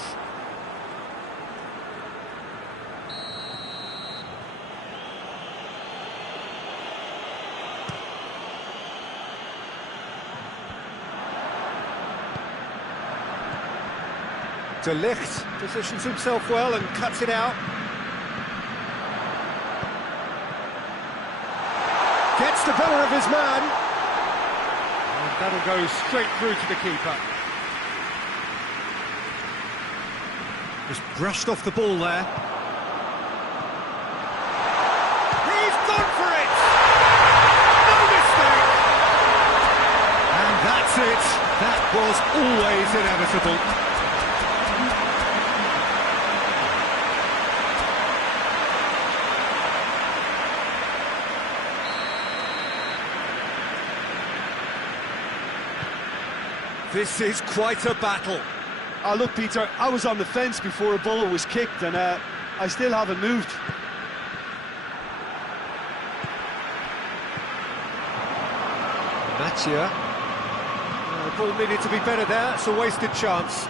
De Ligt positions himself well and cuts it out. Gets the better of his man. And that'll go straight through to the keeper. Just brushed off the ball there. He's gone for it! No mistake! And that's it. That was always inevitable. This is quite a battle. Oh, look, Peter, I was on the fence before a ball was kicked, and I still haven't moved. Mattia. The ball needed to be better there, it's a wasted chance.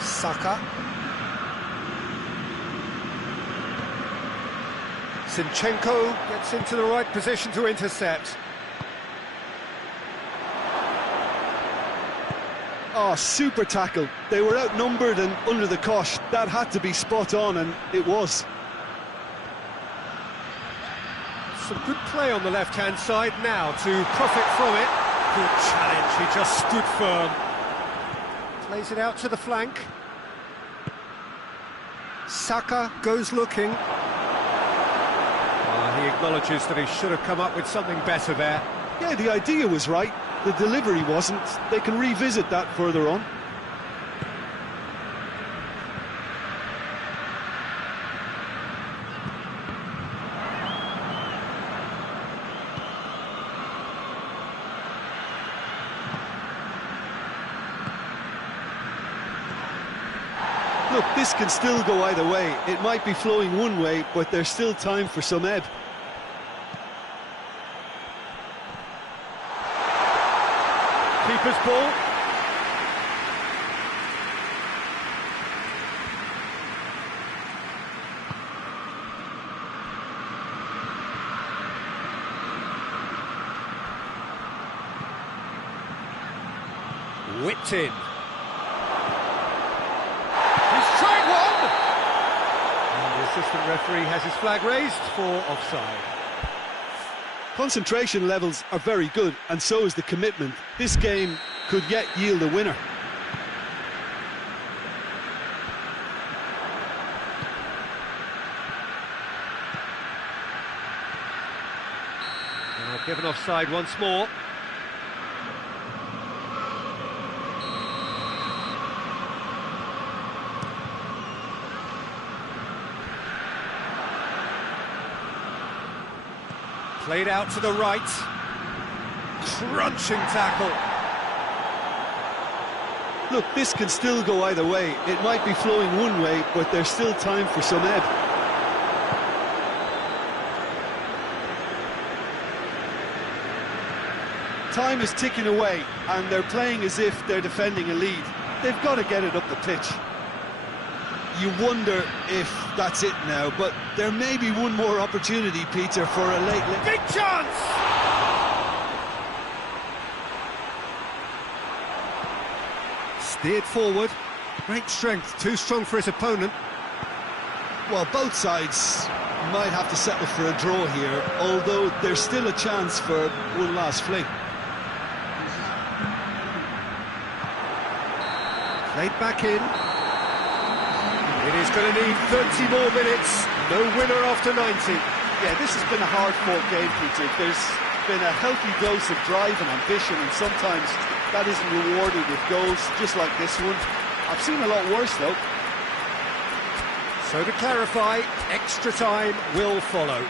Saka. Zinchenko gets into the right position to intercept. Oh, super tackle. They were outnumbered and under the cosh. That had to be spot on, and it was. Some good play on the left-hand side now to profit from it. Good challenge, he just stood firm. Plays it out to the flank. Saka goes looking. He acknowledges that he should have come up with something better there. Yeah, the idea was right. The delivery wasn't. They can revisit that further on. Look, this can still go either way. It might be flowing one way, but there's still time for some ebb. Keeper's ball. Whipped in. He's tried one! And the assistant referee has his flag raised for offside. Concentration levels are very good, and so is the commitment. This game could yet yield a winner. Given offside once more. Played out to the right. Crunching tackle. Look, this can still go either way. It might be flowing one way, but there's still time for some ebb. Time is ticking away, and they're playing as if they're defending a lead. They've got to get it up the pitch. You wonder if that's it now, but there may be one more opportunity, Peter, for a late... Big chance! Steered forward. Great strength, too strong for his opponent. Well, both sides might have to settle for a draw here, although there's still a chance for one last fling. Played back in. It is going to need 30 more minutes. No winner after 90. Yeah, this has been a hard-fought game, Peter. There's been a healthy dose of drive and ambition, and sometimes that isn't rewarded with goals, just like this one. I've seen a lot worse, though. So to clarify, extra time will follow.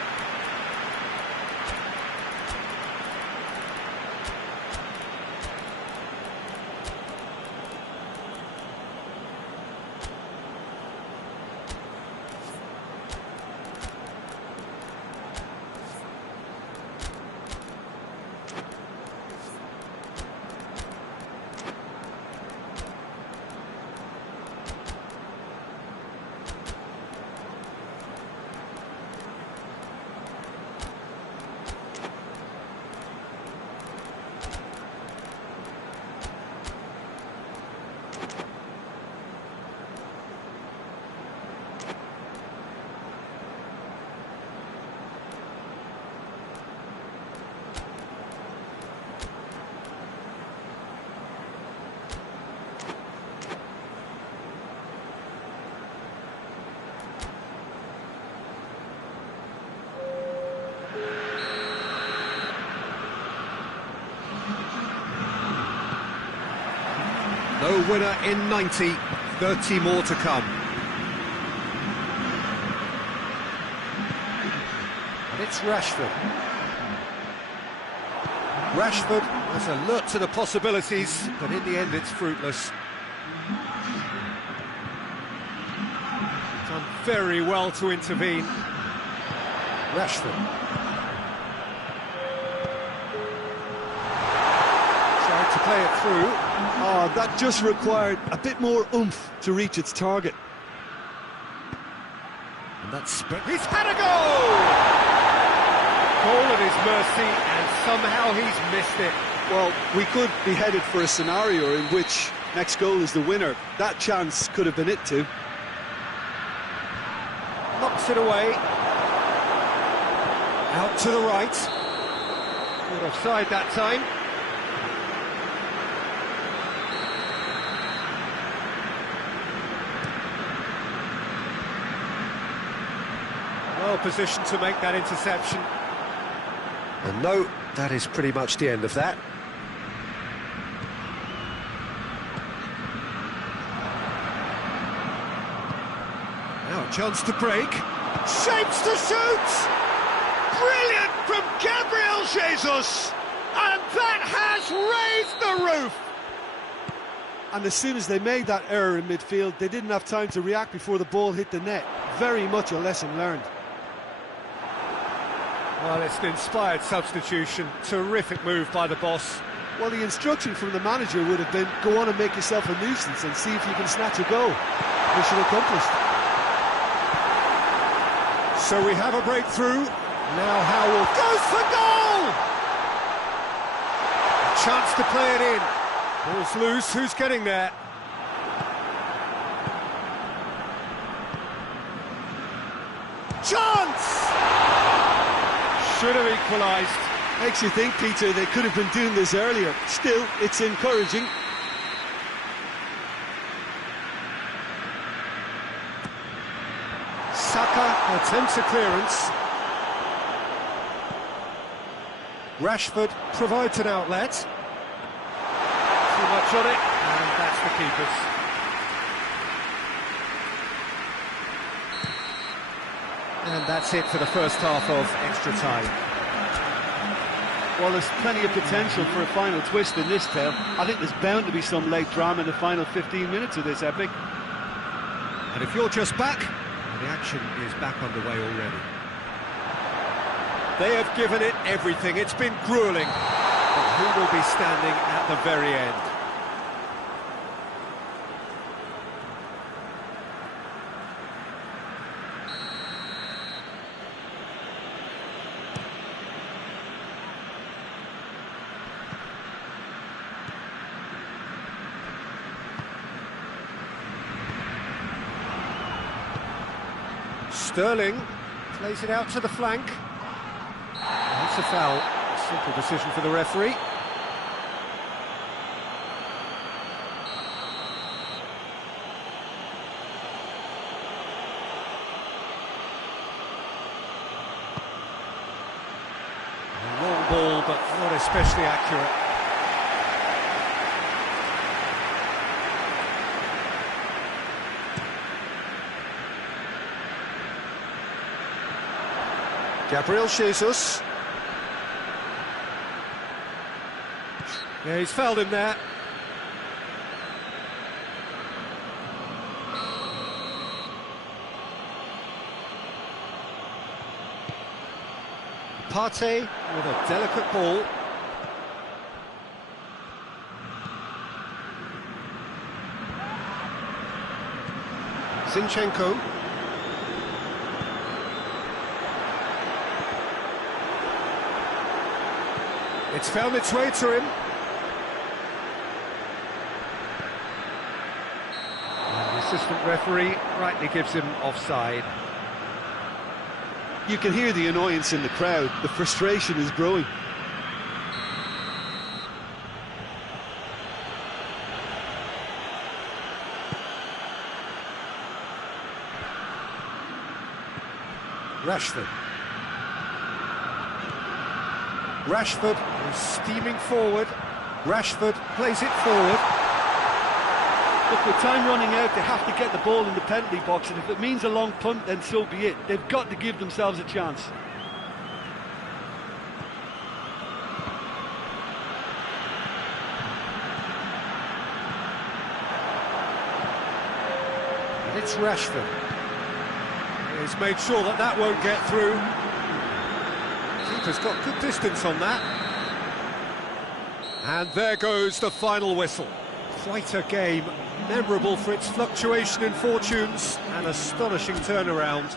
No winner in 90, 30 more to come. And it's Rashford. Rashford was alert to the possibilities, but in the end it's fruitless. very well to intervene. Rashford. Tried to play it through. Oh, that just required a bit more oomph to reach its target. And that's... He's had a goal! Goal at his mercy, and somehow he's missed it. Well, we could be headed for a scenario in which next goal is the winner. That chance could have been it too. Knocks it away. Out to the right. Not offside that time. Well positioned to make that interception. And no, that is pretty much the end of that. Now a chance to break. Shapes to shoot! Brilliant from Gabriel Jesus! And that has raised the roof! And as soon as they made that error in midfield, they didn't have time to react before the ball hit the net. Very much a lesson learned. Well, it's an inspired substitution. Terrific move by the boss. Well, the instruction from the manager would have been, go on and make yourself a nuisance and see if you can snatch a goal. Mission accomplished. So we have a breakthrough. Now Howell goes for goal! A chance to play it in. Ball's loose, who's getting there? Chance! Should have equalised. Makes you think, Peter, they could have been doing this earlier. Still, it's encouraging. Saka attempts a clearance. Rashford provides an outlet. Too much on it, and that's the keeper's. And that's it for the first half of extra time. Well, there's plenty of potential for a final twist in this tale. I think there's bound to be some late drama in the final 15 minutes of this epic. And if you're just back, the action is back underway already. They have given it everything. It's been gruelling. But who will be standing at the very end? Sterling plays it out to the flank. That's a foul. Simple decision for the referee. A long ball, but not especially accurate. Gabriel Jesus. Yeah, he's fouled him there. Partey with a delicate ball. Zinchenko. It's found its way to him. And the assistant referee rightly gives him offside. You can hear the annoyance in the crowd. The frustration is growing. Rashford. Rashford is steaming forward. Rashford plays it forward. Look, with time running out, they have to get the ball in the penalty box, and if it means a long punt, then so be it. They've got to give themselves a chance. And it's Rashford. He's made sure that that won't get through. Keeper's got good distance on that. And there goes the final whistle. Quite a game, memorable for its fluctuation in fortunes and astonishing turnaround.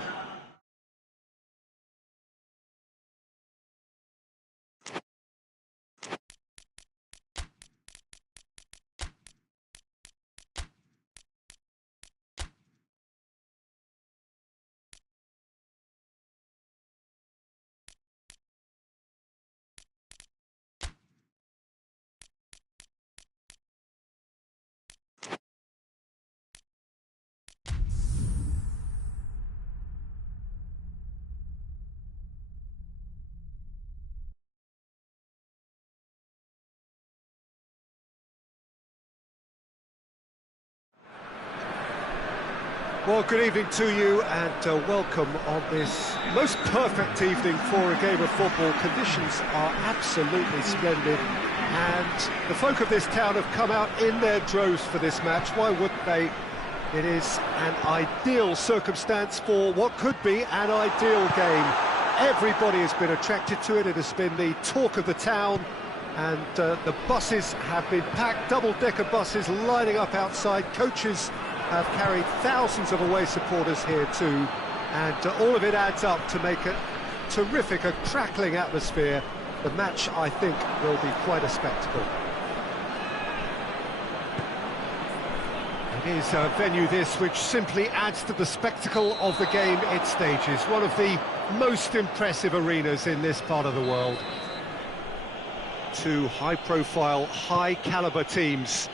Well, good evening to you and welcome on this most perfect evening for a game of football. Conditions are absolutely splendid and the folk of this town have come out in their droves for this match. Why wouldn't they? It is an ideal circumstance for what could be an ideal game. Everybody has been attracted to it. It has been the talk of the town and the buses have been packed, double-decker buses lining up outside. Coaches have carried thousands of away supporters here too, and all of it adds up to make a terrific, a crackling atmosphere. The match, I think, will be quite a spectacle. It is a venue this which simply adds to the spectacle of the game it stages. One of the most impressive arenas in this part of the world. Two high-profile, high-caliber teams.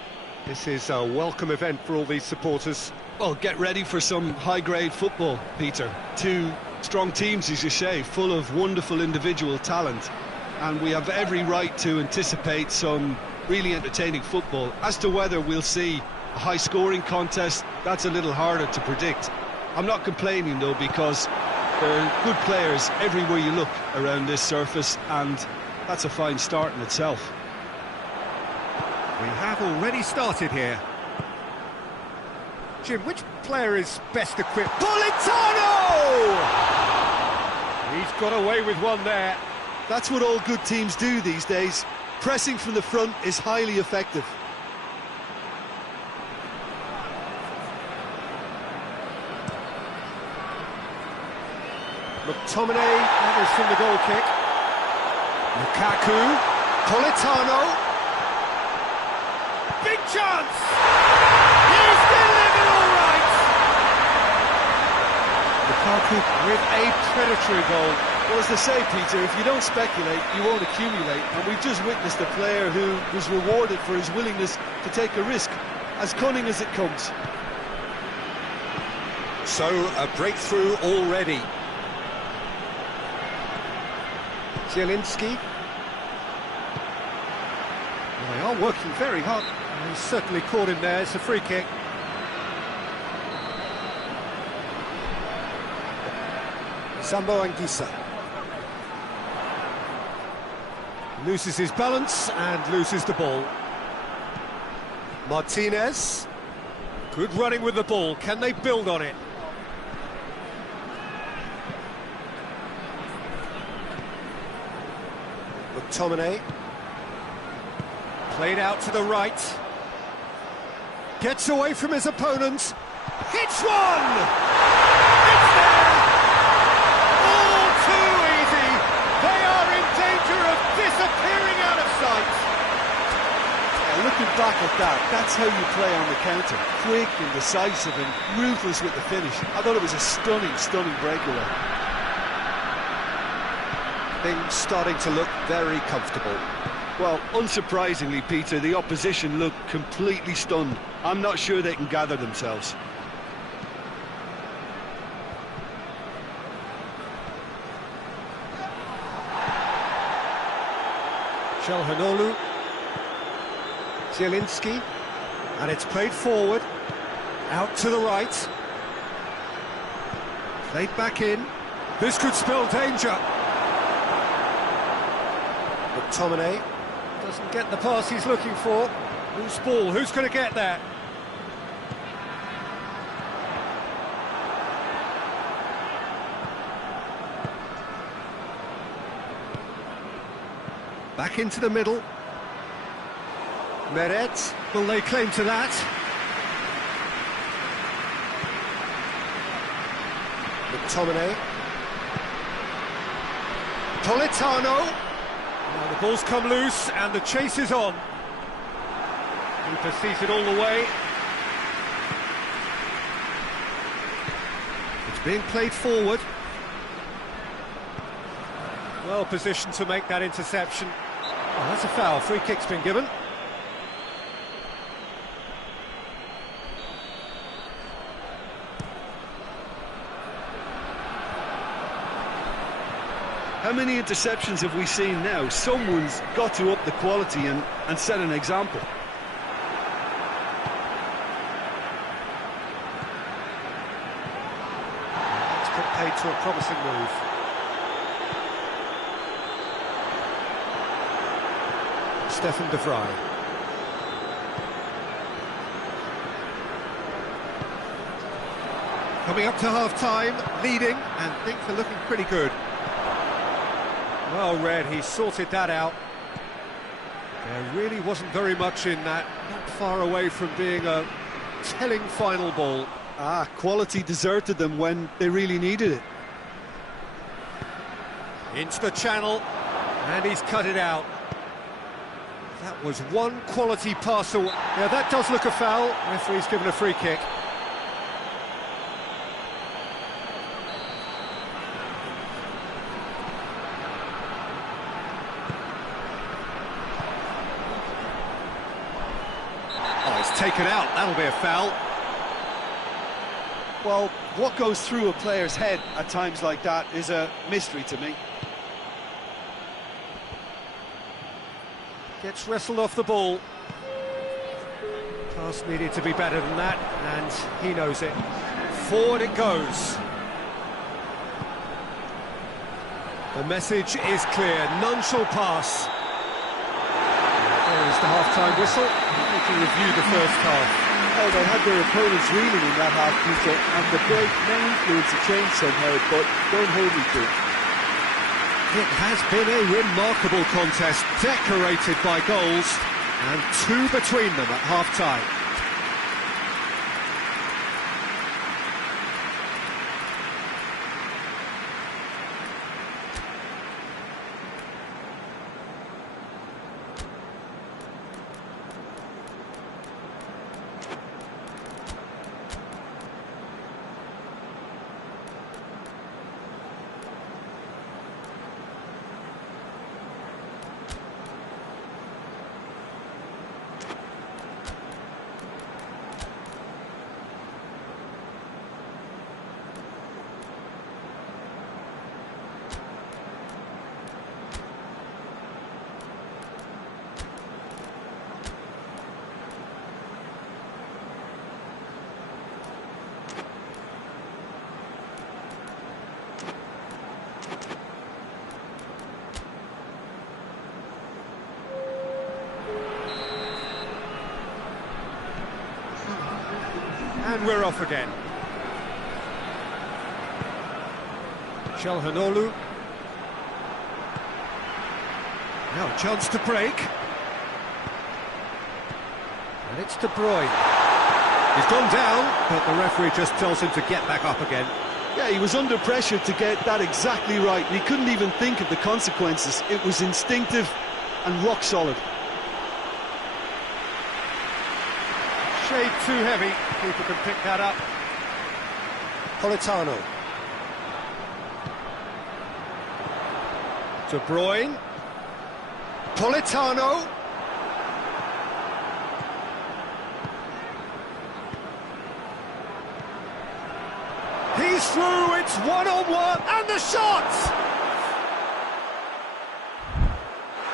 This is a welcome event for all these supporters. Well, get ready for some high-grade football, Peter. Two strong teams, as you say, full of wonderful individual talent. And we have every right to anticipate some really entertaining football. As to whether we'll see a high-scoring contest, that's a little harder to predict. I'm not complaining, though, because there are good players everywhere you look around this surface, and that's a fine start in itself. We have already started here. Jim, which player is best equipped? Politano! He's got away with one there. That's what all good teams do these days. Pressing from the front is highly effective. McTominay, that is from the goal kick. Lukaku, Politano. Big chance! He's delivered all right! Lukaku with a predatory goal. Well, as they say, Peter, if you don't speculate, you won't accumulate. And we've just witnessed a player who was rewarded for his willingness to take a risk, as cunning as it comes. So, a breakthrough already. Zielinski. Well, they are working very hard. He's certainly caught him there. It's a free kick. Sambo Anguissa loses his balance and loses the ball. Martinez, good running with the ball. Can they build on it? McTominay played out to the right. Gets away from his opponent. Hits one! It's there! All too easy. They are in danger of disappearing out of sight. Yeah, looking back at that, that's how you play on the counter. Quick and decisive and ruthless with the finish. I thought it was a stunning, stunning breakaway. Things starting to look very comfortable. Well, unsurprisingly, Peter, the opposition look completely stunned. I'm not sure they can gather themselves. Çalhanoğlu, Zielinski, and it's played forward, out to the right, played back in. This could spell danger. McTominay doesn't get the pass he's looking for. Who's ball? Who's going to get that? Back into the middle. Meret, will they claim to that? McTominay. Politano. Now the ball's come loose and the chase is on. Keeper sees it all the way. It's being played forward. Well positioned to make that interception. Oh, that's a foul. Free kick's been given. How many interceptions have we seen now? Someone's got to up the quality and set an example. It's put paid to a promising move. Stefan de Vrij. Coming up to half-time, leading, and things are looking pretty good. Well read, he sorted that out. There really wasn't very much in that, not far away from being a telling final ball. Quality deserted them when they really needed it. Into the channel, and he's cut it out. That was one quality pass away. Yeah, that does look a foul. Referee's given a free kick. Taken out, that'll be a foul. Well, what goes through a player's head at times like that is a mystery to me. Gets wrestled off the ball. Pass needed to be better than that, and he knows it. Forward it goes. The message is clear, none shall pass. There is the half-time whistle. We can review the first half. Well, they had their opponents reeling in that half, Peter, and the break may influence a change somehow, but don't hold me to it. It has been a remarkable contest, decorated by goals, and two between them at half-time. And we're off again. Çalhanoğlu. Now a chance to break. And it's De Bruyne. He's gone down, but the referee just tells him to get back up again. Yeah, he was under pressure to get that exactly right, and he couldn't even think of the consequences. It was instinctive and rock solid. Shade too heavy. Keeper can pick that up. Politano. De Bruyne. Politano. He's through, it's one-on-one, and the shot!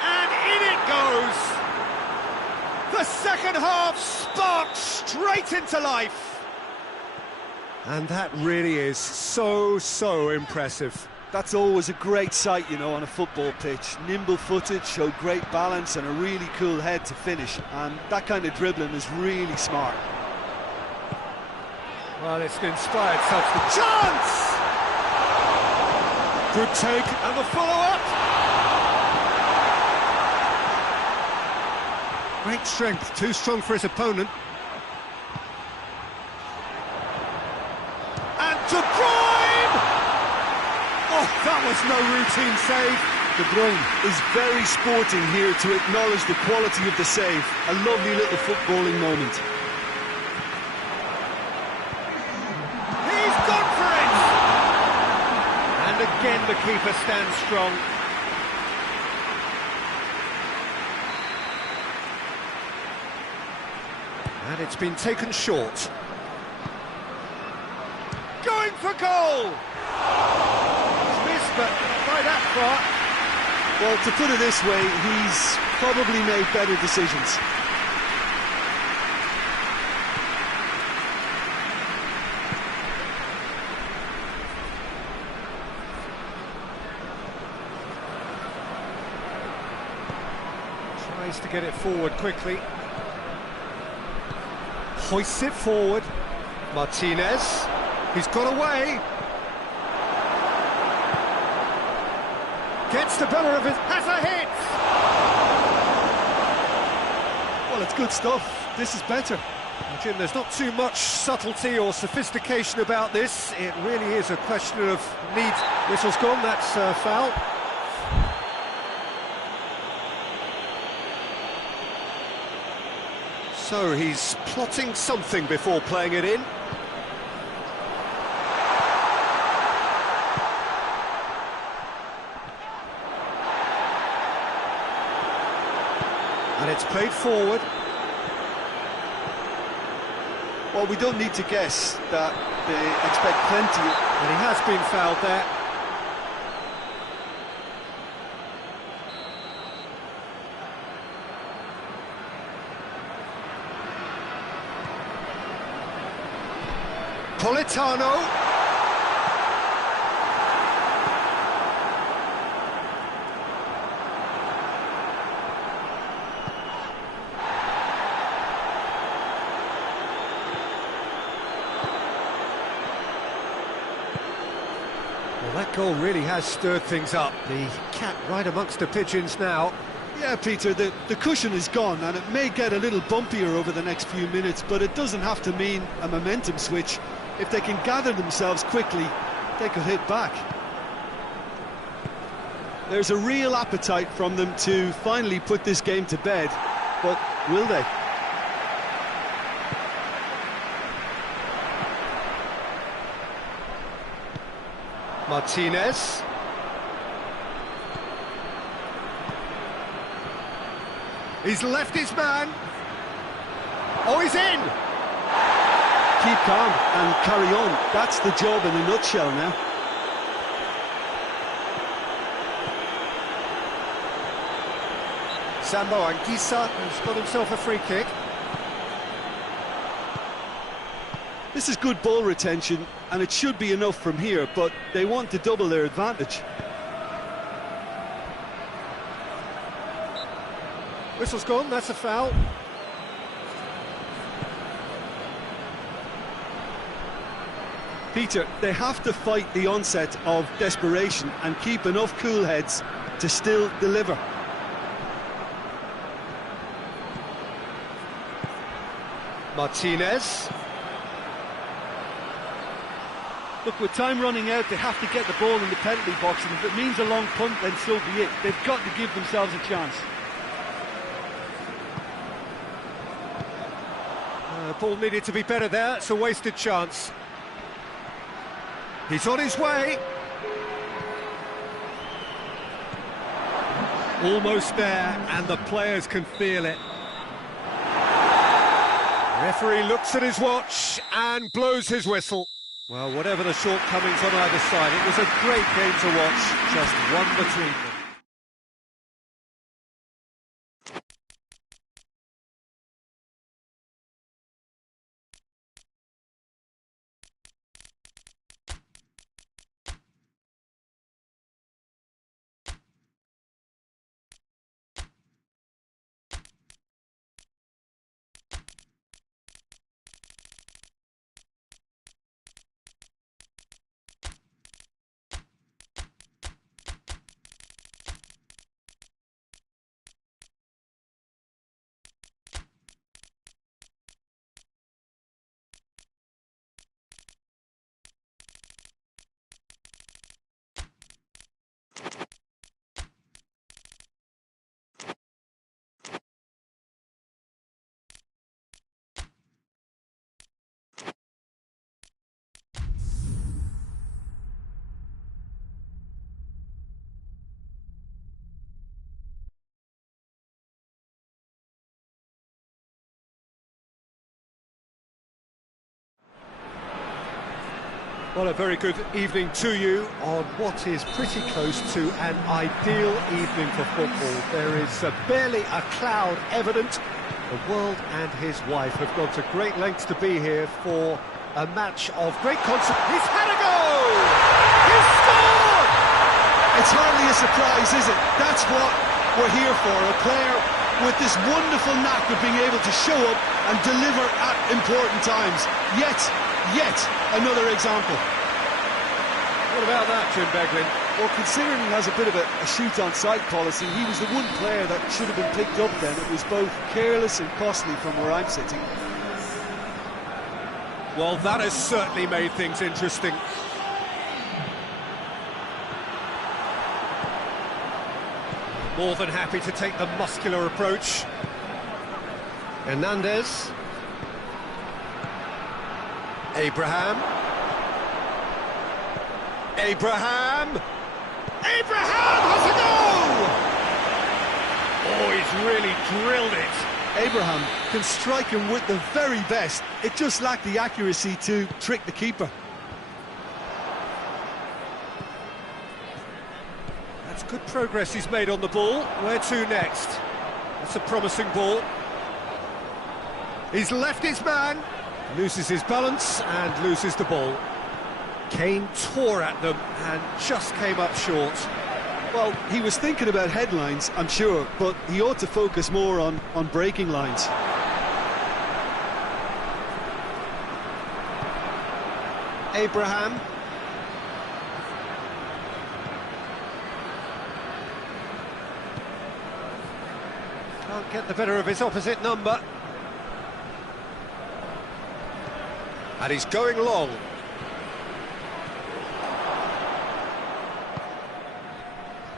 And in it goes! The second half sparked straight into life. And that really is so impressive. That's always a great sight, you know, on a football pitch. Nimble-footed, showed great balance and a really cool head to finish. And that kind of dribbling is really smart. Well, it's an inspired substance. Chance! Good take, and the follow-up. Great strength, too strong for his opponent. And De Bruyne! Oh, that was no routine save. De Bruyne is very sporting here to acknowledge the quality of the save. A lovely little footballing moment. He's gone for it! And again the keeper stands strong. And it's been taken short. Going for goal! He's missed, but not by that far. Well, to put it this way, he's probably made better decisions. Tries to get it forward quickly. Hoists it forward. Martinez. He's got away. Gets the better of it. Has a hit. Well, it's good stuff. This is better. Jim, there's not too much subtlety or sophistication about this. It really is a question of need. Whistle's gone. That's foul. So he's plotting something before playing it in. And it's played forward. Well, we don't need to guess that they expect plenty. And he has been fouled there. Politano. Well, that goal really has stirred things up. The cat right amongst the pigeons now. Yeah, Peter, the cushion is gone, and it may get a little bumpier over the next few minutes, but it doesn't have to mean a momentum switch. If they can gather themselves quickly, they could hit back. There's a real appetite from them to finally put this game to bed, but will they? Martinez. He's left his man. Oh, he's in! Keep calm and carry on. That's the job in a nutshell now. Sambo Anguissa has got himself a free kick. This is good ball retention, and it should be enough from here, but they want to double their advantage. Whistle's gone, that's a foul. Peter, they have to fight the onset of desperation and keep enough cool heads to still deliver. Martinez. Look, with time running out, they have to get the ball in the penalty box, and if it means a long punt, then so be it. They've got to give themselves a chance. Ball needed to be better there, it's a wasted chance. He's on his way. Almost there, and the players can feel it. Referee looks at his watch and blows his whistle. Well, whatever the shortcomings on either side, it was a great game to watch, just one between them. Well, a very good evening to you on what is pretty close to an ideal evening for football. There is barely a cloud evident. The world and his wife have gone to great lengths to be here for a match of great concert. He's had a go! He's scored! It's hardly a surprise, is it? That's what we're here for, a player with this wonderful knack of being able to show up and deliver at important times. Yet another example. What about that, Jim Beglin? Well, considering he has a bit of a shoot-on-sight policy, he was the one player that should have been picked up then. It was both careless and costly from where I'm sitting. Well, that has certainly made things interesting. More than happy to take the muscular approach. Hernandez. Abraham has a go! Oh, he's really drilled it. Abraham can strike him with the very best. It just lacked the accuracy to trick the keeper. That's good progress he's made on the ball. Where to next? That's a promising ball. He's left his man, loses his balance and loses the ball. Kane tore at them and just came up short. Well, he was thinking about headlines, I'm sure, but he ought to focus more on breaking lines. Abraham. Can't get the better of his opposite number. And he's going long.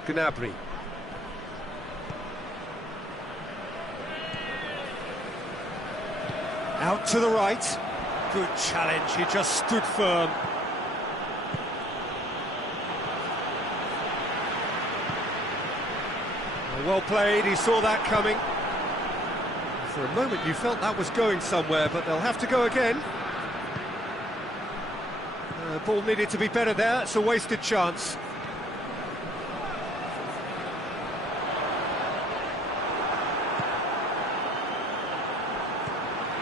Gnabry. Out to the right. Good challenge, he just stood firm. Well played, he saw that coming. For a moment you felt that was going somewhere, but they'll have to go again. The ball needed to be better there, it's a wasted chance.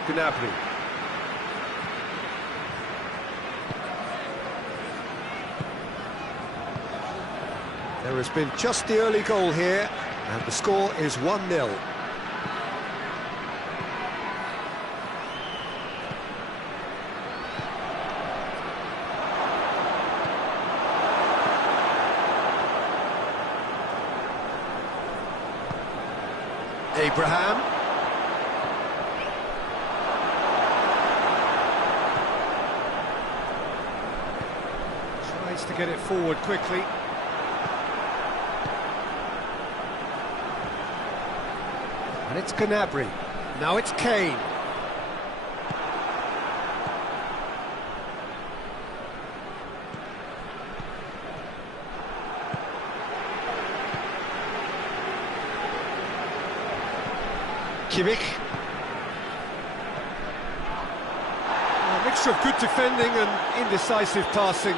Gnabry. There has been just the early goal here, and the score is 1-0. Abraham. Tries to get it forward quickly. And it's Gnabry. Now it's Kane. Kimmich. A mixture of good defending and indecisive passing.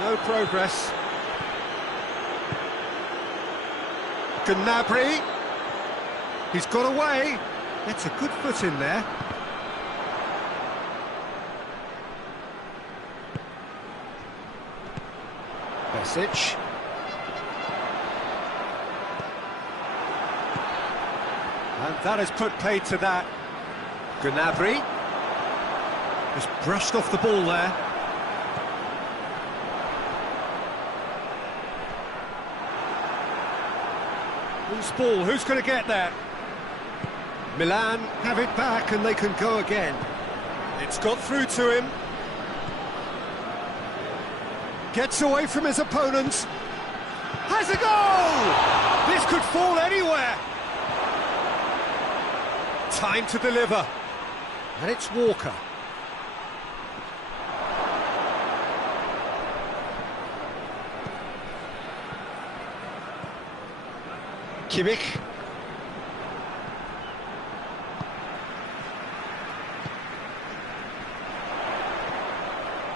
No progress. Gnabry. He's got away. It's a good foot in there. Besic. And that has put paid to that. Gnabry. Just brushed off the ball there. Who's ball? Who's going to get that? Milan have it back and they can go again. It's got through to him. Gets away from his opponent. Has a goal! This could fall anywhere. Time to deliver. And it's Walker. Kimmich.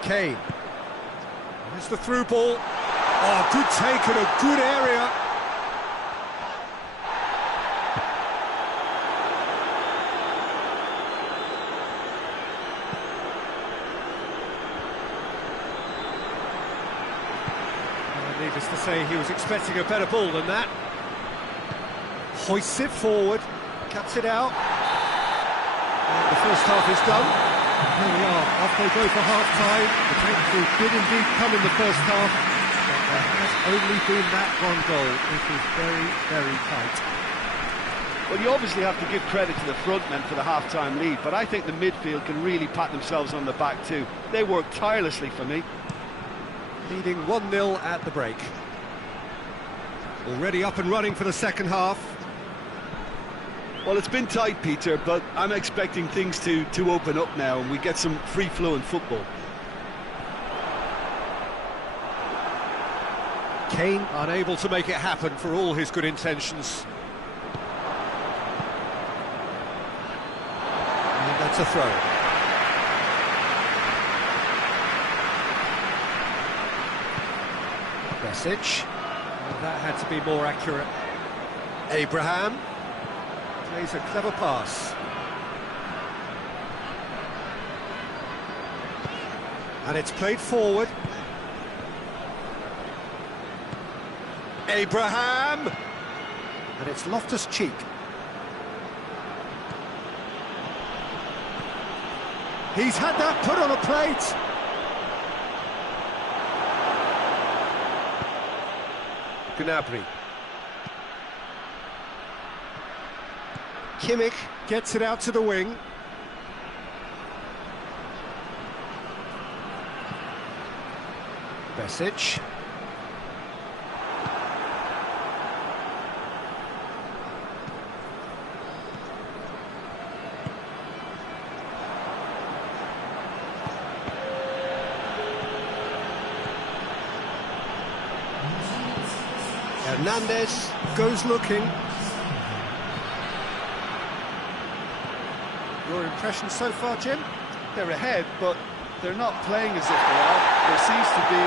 Kane. Here's the through ball. Oh, good take and a good area. Needless to say, he was expecting a better ball than that. Hoists it forward, cuts it out. And the first half is done. Here we are, off they go for half-time. The breakthrough did indeed come in the first half, but there has only been that one goal. It was very, very tight. Well, you obviously have to give credit to the front men for the half-time lead, but I think the midfield can really pat themselves on the back too. They worked tirelessly for me. Leading 1-0 at the break. Already up and running for the second half. Well, it's been tight, Peter, but I'm expecting things to open up now and we get some free-flowing football. Kane unable to make it happen for all his good intentions. And that's a throw. Message. Well, that had to be more accurate. Abraham plays a clever pass. And it's played forward. Abraham! And it's Loftus-Cheek. He's had that put on a plate. Gnabry. Kimmich gets it out to the wing. Besic. Hernandez goes looking. Your impression so far, Jim? They're ahead, but they're not playing as if they are. There seems to be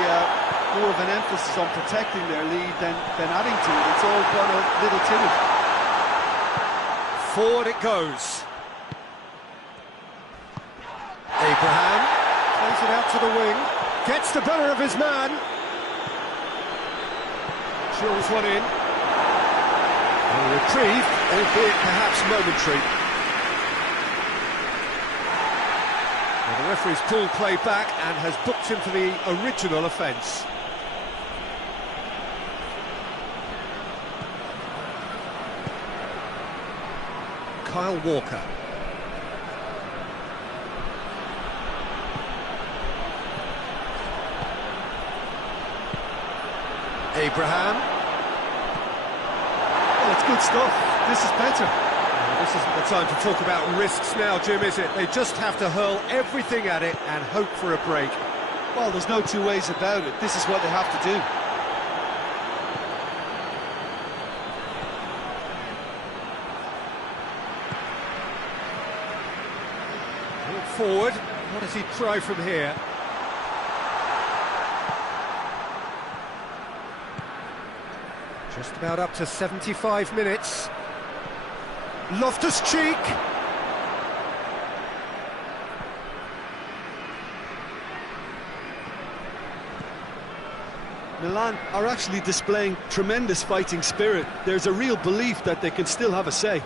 more of an emphasis on protecting their lead than adding to it. It's all gone a little timid. Forward it goes. Abraham plays it out to the wing. Gets the better of his man. Drills one in. A reprieve, albeit perhaps momentary. Well, the referee's pulled play back and has booked him for the original offence. Kyle Walker. Abraham. Well, it's good stuff. This is better. This isn't the time to talk about risks now, Jim, is it? They just have to hurl everything at it and hope for a break. Well, there's no two ways about it. This is what they have to do. Forward. What does he try from here? Just about up to 75 minutes. Loftus-Cheek. Milan are actually displaying tremendous fighting spirit. There's a real belief that they can still have a say.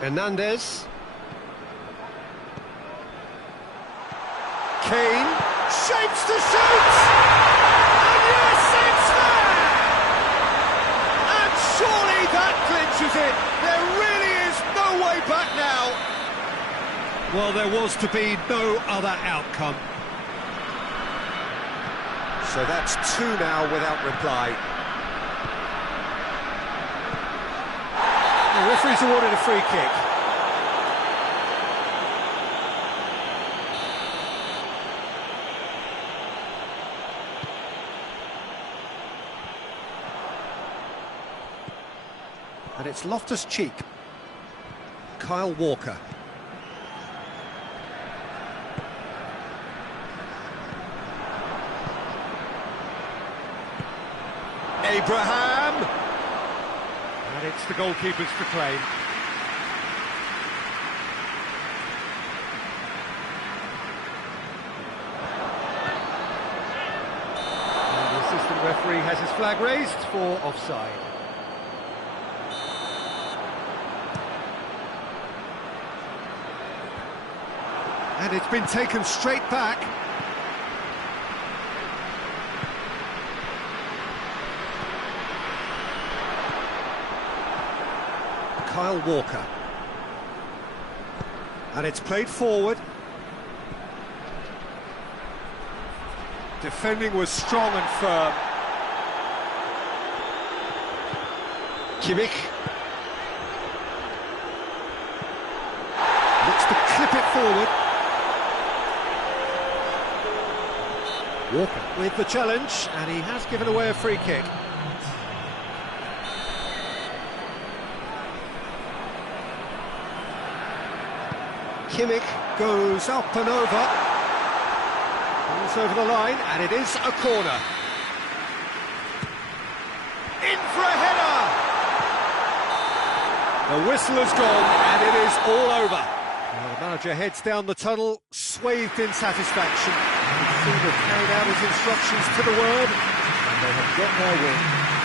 Hernandez. Kane shapes to shoot! And yes, it's there! And surely that clinches it. There really is no way back now. Well, there was to be no other outcome. So that's two now without reply. The referee's awarded a free kick. And it's Loftus-Cheek. Kyle Walker. Abraham! And it's the goalkeeper's to claim. And the assistant referee has his flag raised for offside. And it's been taken straight back. Kyle Walker. And it's played forward. Defending was strong and firm. Kimmich. Looks to clip it forward. Walker with the challenge, and he has given away a free kick. Kimmich goes up and over. Balls over the line, and it is a corner. In for a header! The whistle has gone, and it is all over. Now the manager heads down the tunnel, swathed in satisfaction. They've carried out his instructions to the word, and they have got their win.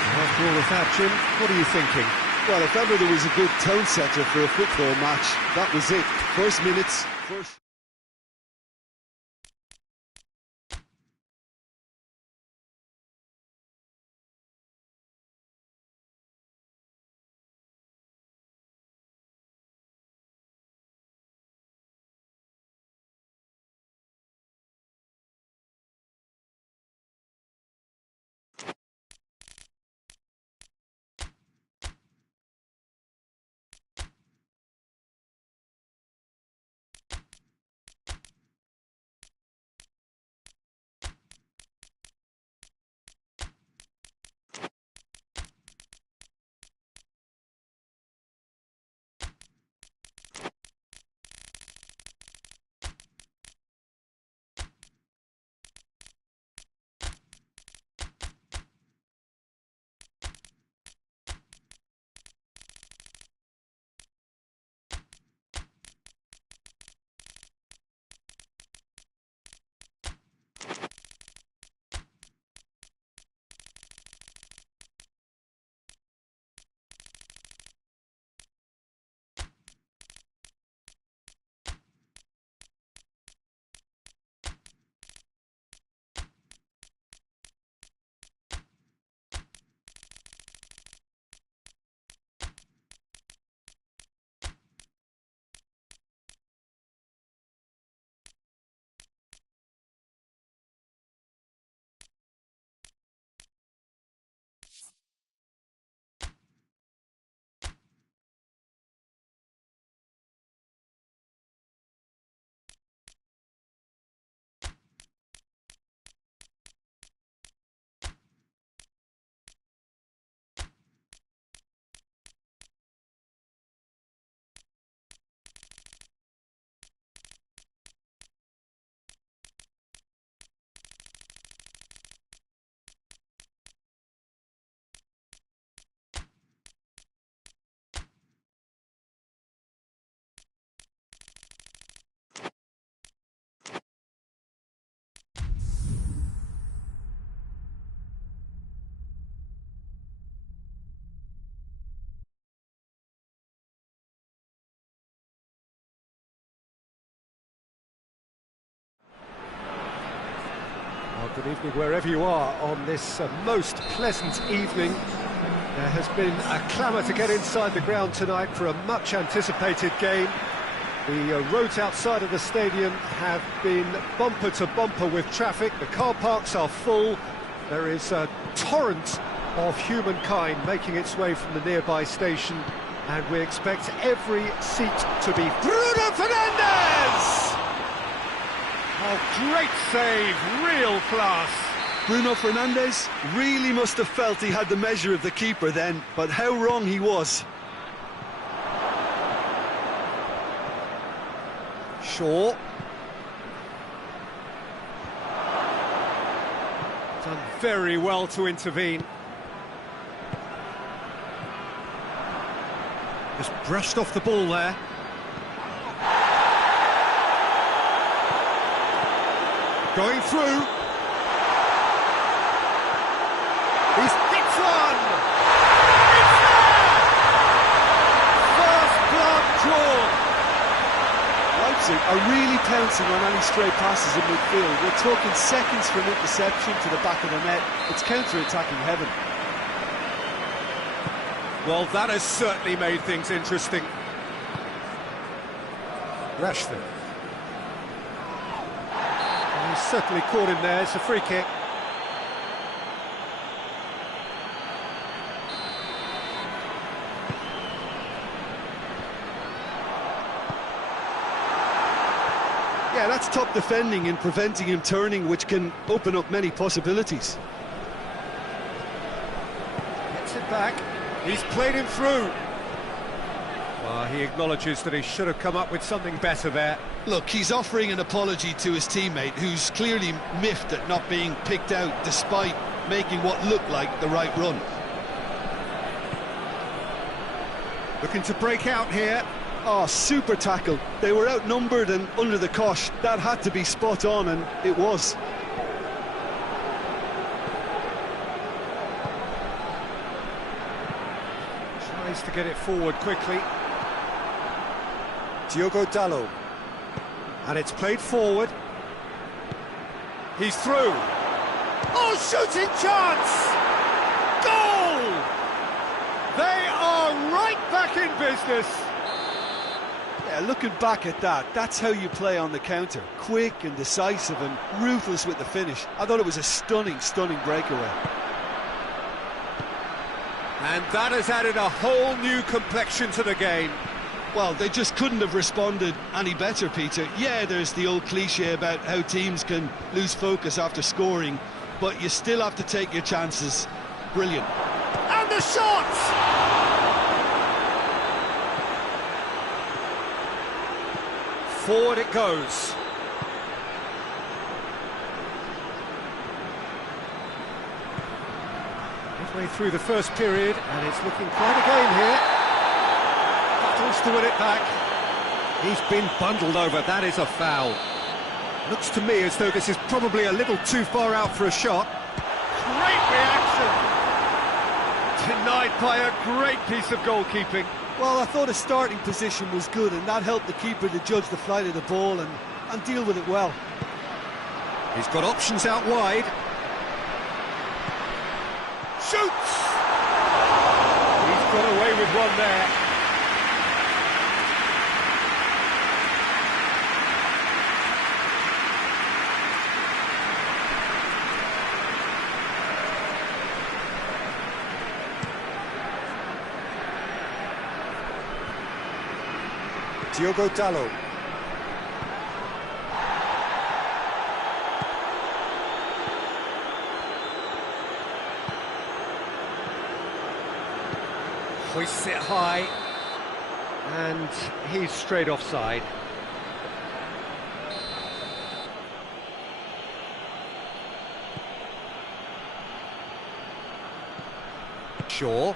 After all of that, Jim, what are you thinking? Well, if ever there was a good tone setter for a football match, that was it. First minutes, first... Well, good evening wherever you are on this most pleasant evening. There has been a clamour to get inside the ground tonight for a much anticipated game. The roads outside of the stadium have been bumper to bumper with traffic. The car parks are full. There is a torrent of humankind making its way from the nearby station, and we expect every seat to be Bruno Fernandes! Oh, great save, real class. Bruno Fernandes really must have felt he had the measure of the keeper then, but how wrong he was. Shaw. Done very well to intervene. Just brushed off the ball there. Going through. He's hits one! It's there! First blood drawn. Leipzig are really pouncing on any stray passes in midfield. We're talking seconds from interception to the back of the net. It's counter-attacking heaven. Well, that has certainly made things interesting. Rashford. And he's certainly caught him there. It's a free kick. Yeah, that's top defending and preventing him turning, which can open up many possibilities. Gets it back. He's played him through. Well, he acknowledges that he should have come up with something better there. Look, he's offering an apology to his teammate, who's clearly miffed at not being picked out despite making what looked like the right run. Looking to break out here. Oh, super tackle. They were outnumbered and under the cosh. That had to be spot on, and it was. Tries to get it forward quickly. Diogo Dalot. And it's played forward. He's through. Oh, shooting chance! Goal! They are right back in business. Yeah, looking back at that, that's how you play on the counter. Quick and decisive and ruthless with the finish. I thought it was a stunning, stunning breakaway. And that has added a whole new complexion to the game. Well, they just couldn't have responded any better, Peter. Yeah, there's the old cliche about how teams can lose focus after scoring, but you still have to take your chances. Brilliant. And the shot! Forward it goes. Midway through the first period, and it's looking quite a game here. Battles to win it back. He's been bundled over. That is a foul. Looks to me as though this is probably a little too far out for a shot. Great reaction! Denied by a great piece of goalkeeping. Well, I thought his starting position was good, and that helped the keeper to judge the flight of the ball and deal with it well. He's got options out wide. Shoots! He's got away with one there. Diogo Dalot. Hoists it high, and he's straight offside. Shaw.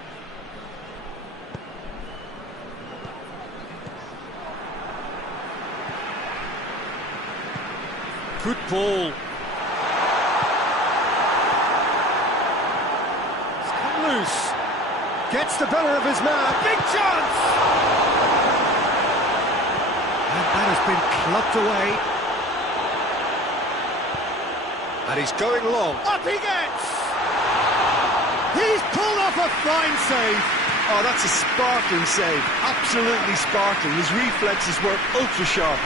Good ball. It's come loose. Gets the better of his man. Big chance! And that has been clubbed away. And he's going long. Up he gets! He's pulled off a fine save. Oh, that's a sparkling save. Absolutely sparkling. His reflexes were ultra sharp.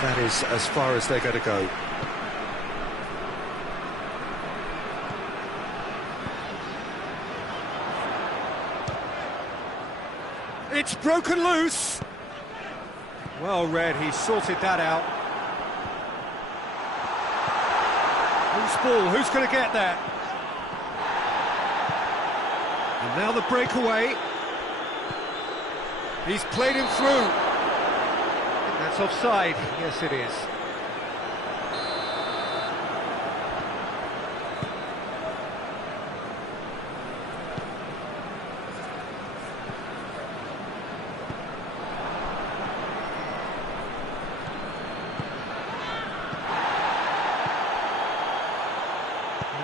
That is as far as they're going to go. It's broken loose. Well read, he sorted that out. Who's ball? Who's going to get that? And now the breakaway. He's played him through. That's offside. Yes, it is.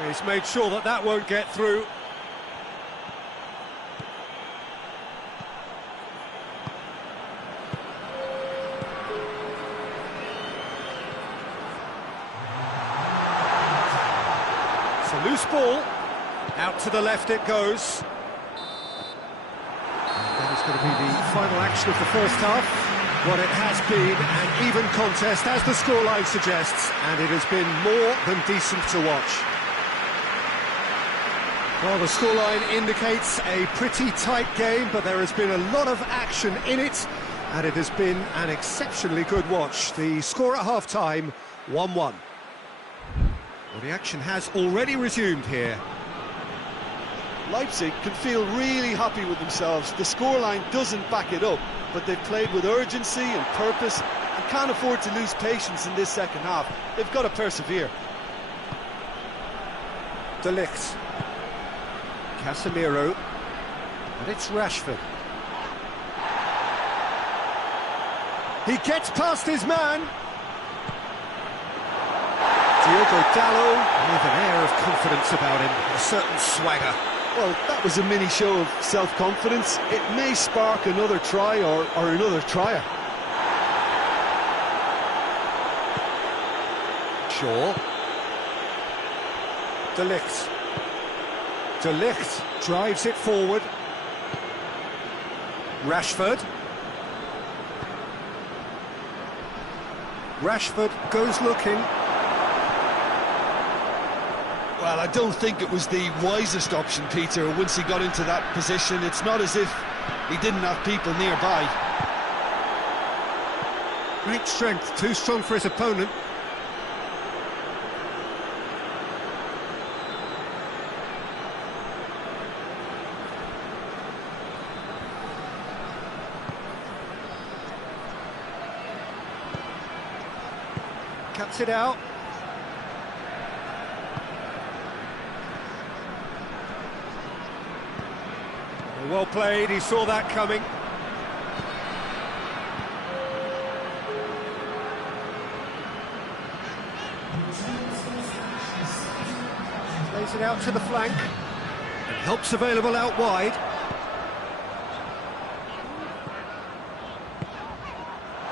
He's made sure that that won't get through. It's a loose ball. Out to the left it goes. And that is going to be the final action of the first half. What it has been an even contest, as the scoreline suggests, and it has been more than decent to watch. Well, the scoreline indicates a pretty tight game, but there has been a lot of action in it, and it has been an exceptionally good watch. The score at half-time, 1-1. Well, the action has already resumed here. Leipzig can feel really happy with themselves. The scoreline doesn't back it up, but they've played with urgency and purpose and can't afford to lose patience in this second half. They've got to persevere. De Ligt. Casemiro. And it's Rashford. He gets past his man. Diogo Dalot with an air of confidence about him, a certain swagger. Well, that was a mini show of self-confidence. It may spark another try or another trier. Shaw. De Ligt. De Ligt drives it forward. Rashford. Rashford goes looking. Well, I don't think it was the wisest option, Peter, once he got into that position. It's not as if he didn't have people nearby. Great strength, too strong for his opponent. Cuts it out. Well played, he saw that coming. Plays it out to the flank. And help's available out wide.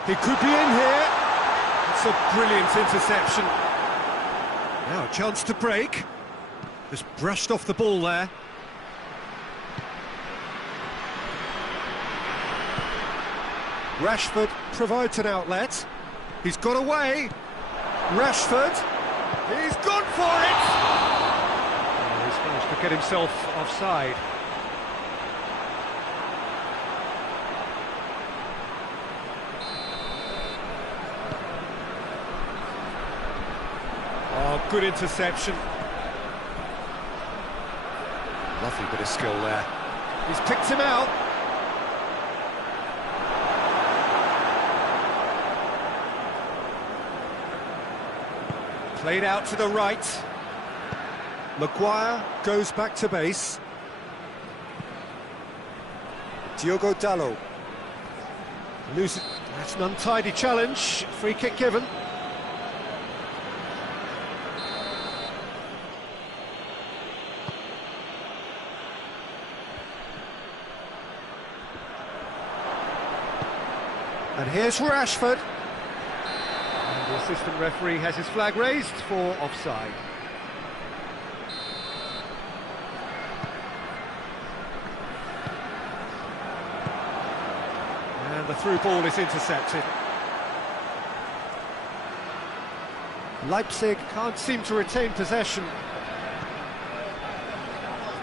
He could be in here. It's a brilliant interception. Now a chance to break. Just brushed off the ball there. Rashford provides an outlet. He's got away. Rashford. He's gone for it. Oh, he's managed to get himself offside. Oh, good interception. Lovely bit of skill there. He's picked him out. Played out to the right. Maguire goes back to base. Diogo Dalot. Loses. That's an untidy challenge. Free kick given. And here's Rashford. The assistant referee has his flag raised for offside. And the through ball is intercepted. Leipzig can't seem to retain possession.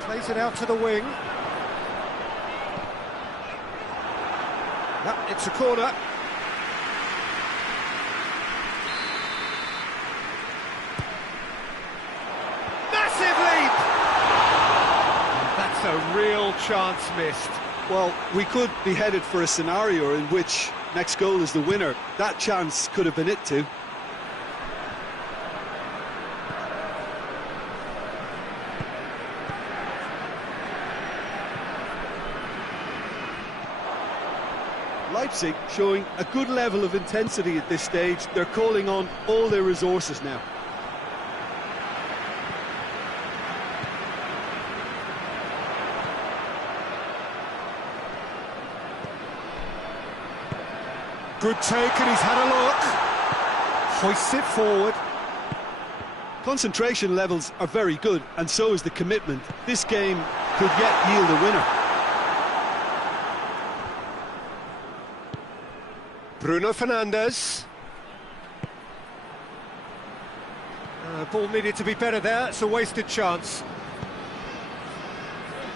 Plays it out to the wing. Yep, it's a corner. A real chance missed. Well, we could be headed for a scenario in which next goal is the winner. That chance could have been it too. Leipzig showing a good level of intensity at this stage. They're calling on all their resources now. Good take, and he's had a look. Hoists it forward. Concentration levels are very good, and so is the commitment. This game could yet yield a winner. Bruno Fernandes. Ball needed to be better there. It's a wasted chance.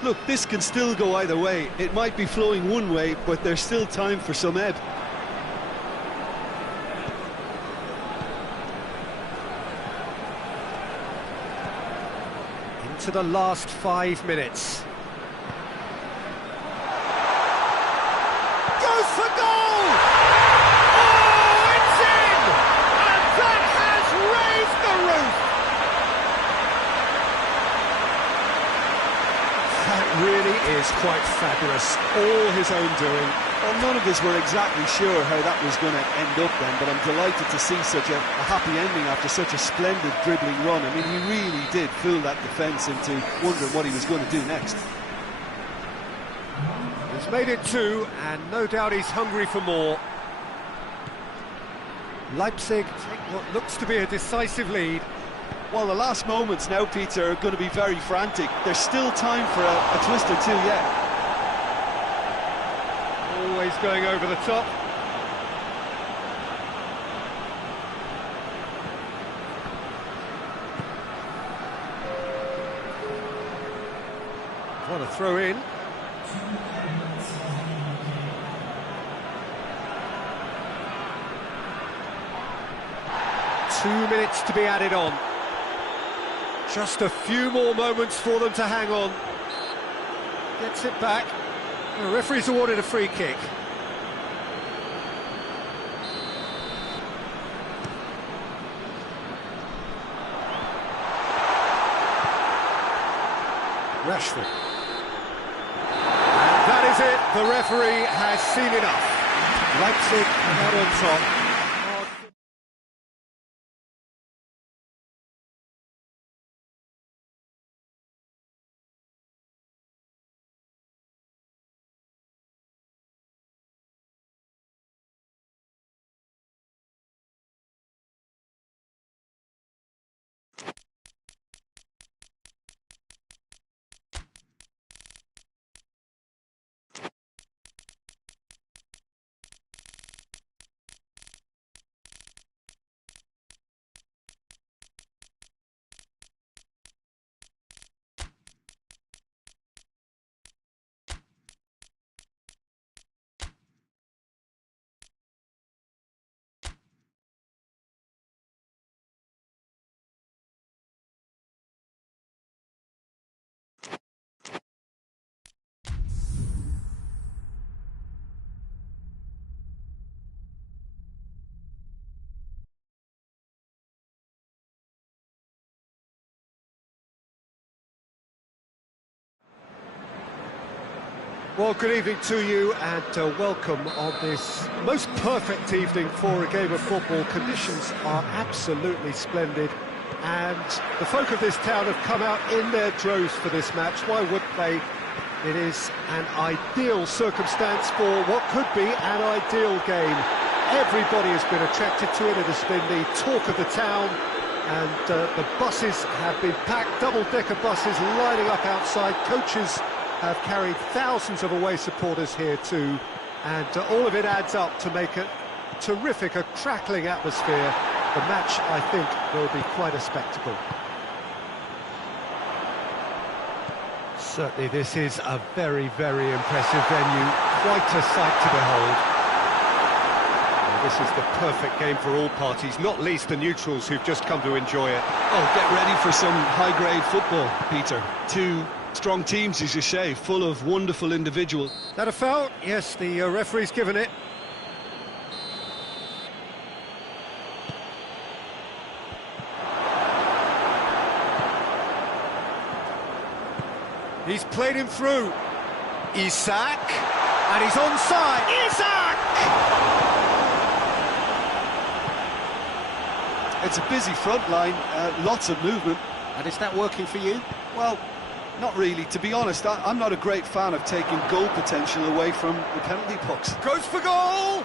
Look, this can still go either way. It might be flowing one way, but there's still time for some ebb. Into the last 5 minutes. Goes for goal! Oh, it's in! And that has raised the roof! That really is quite fabulous. All his own doing. Well, none of us were exactly sure how that was going to end up then, but I'm delighted to see such a happy ending after such a splendid dribbling run. I mean, he really did fool that defence into wondering what he was going to do next. He's made it 2, and no doubt he's hungry for more. Leipzig take what looks to be a decisive lead. Well, the last moments now, Peter, are going to be very frantic. There's still time for a twist or two yet. Always going over the top. What a throw in. Two minutes to be added on. Just a few more moments for them to hang on. Gets it back. The referee's awarded a free kick. Rashford. And that is it. The referee has seen enough. Leipzig out on top. Well, good evening to you, and welcome on this most perfect evening for a game of football. Conditions are absolutely splendid, and the folk of this town have come out in their droves for this match. Why wouldn't they? It is an ideal circumstance for what could be an ideal game. Everybody has been attracted to it. It has been the talk of the town, and the buses have been packed, double-decker buses lining up outside. Coaches have carried thousands of away supporters here too, and all of it adds up to make a terrific, a crackling atmosphere. The match, I think, will be quite a spectacle. Certainly this is a very, very impressive venue, quite a sight to behold. Well, this is the perfect game for all parties, not least the neutrals who've just come to enjoy it. Oh, get ready for some high-grade football, Peter. Two strong teams, as you say, full of wonderful individuals. That a foul? Yes, the referee's given it. He's played him through. Isak, and he's onside. Isak! It's a busy front line, lots of movement. And is that working for you? Well, not really. To be honest, I'm not a great fan of taking goal potential away from the penalty box. Goes for goal!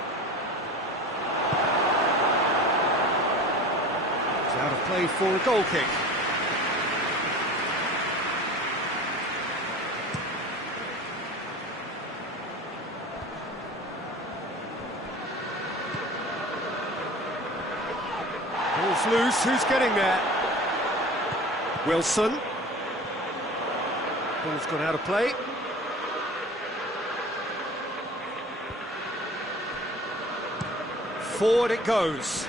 play for a goal kick. Ball's loose, who's getting there? Wilson. Ball's gone out of play. Forward it goes.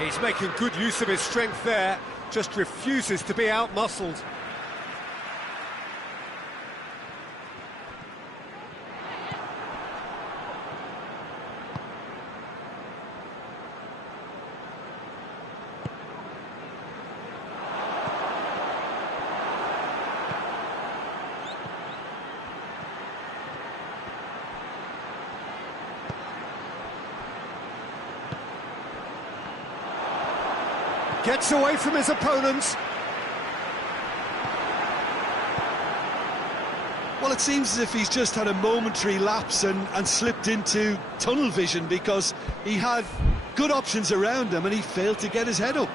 He's making good use of his strength there, just refuses to be out-muscled. Gets away from his opponents. Well, it seems as if he's just had a momentary lapse and slipped into tunnel vision, because he had good options around him and he failed to get his head up.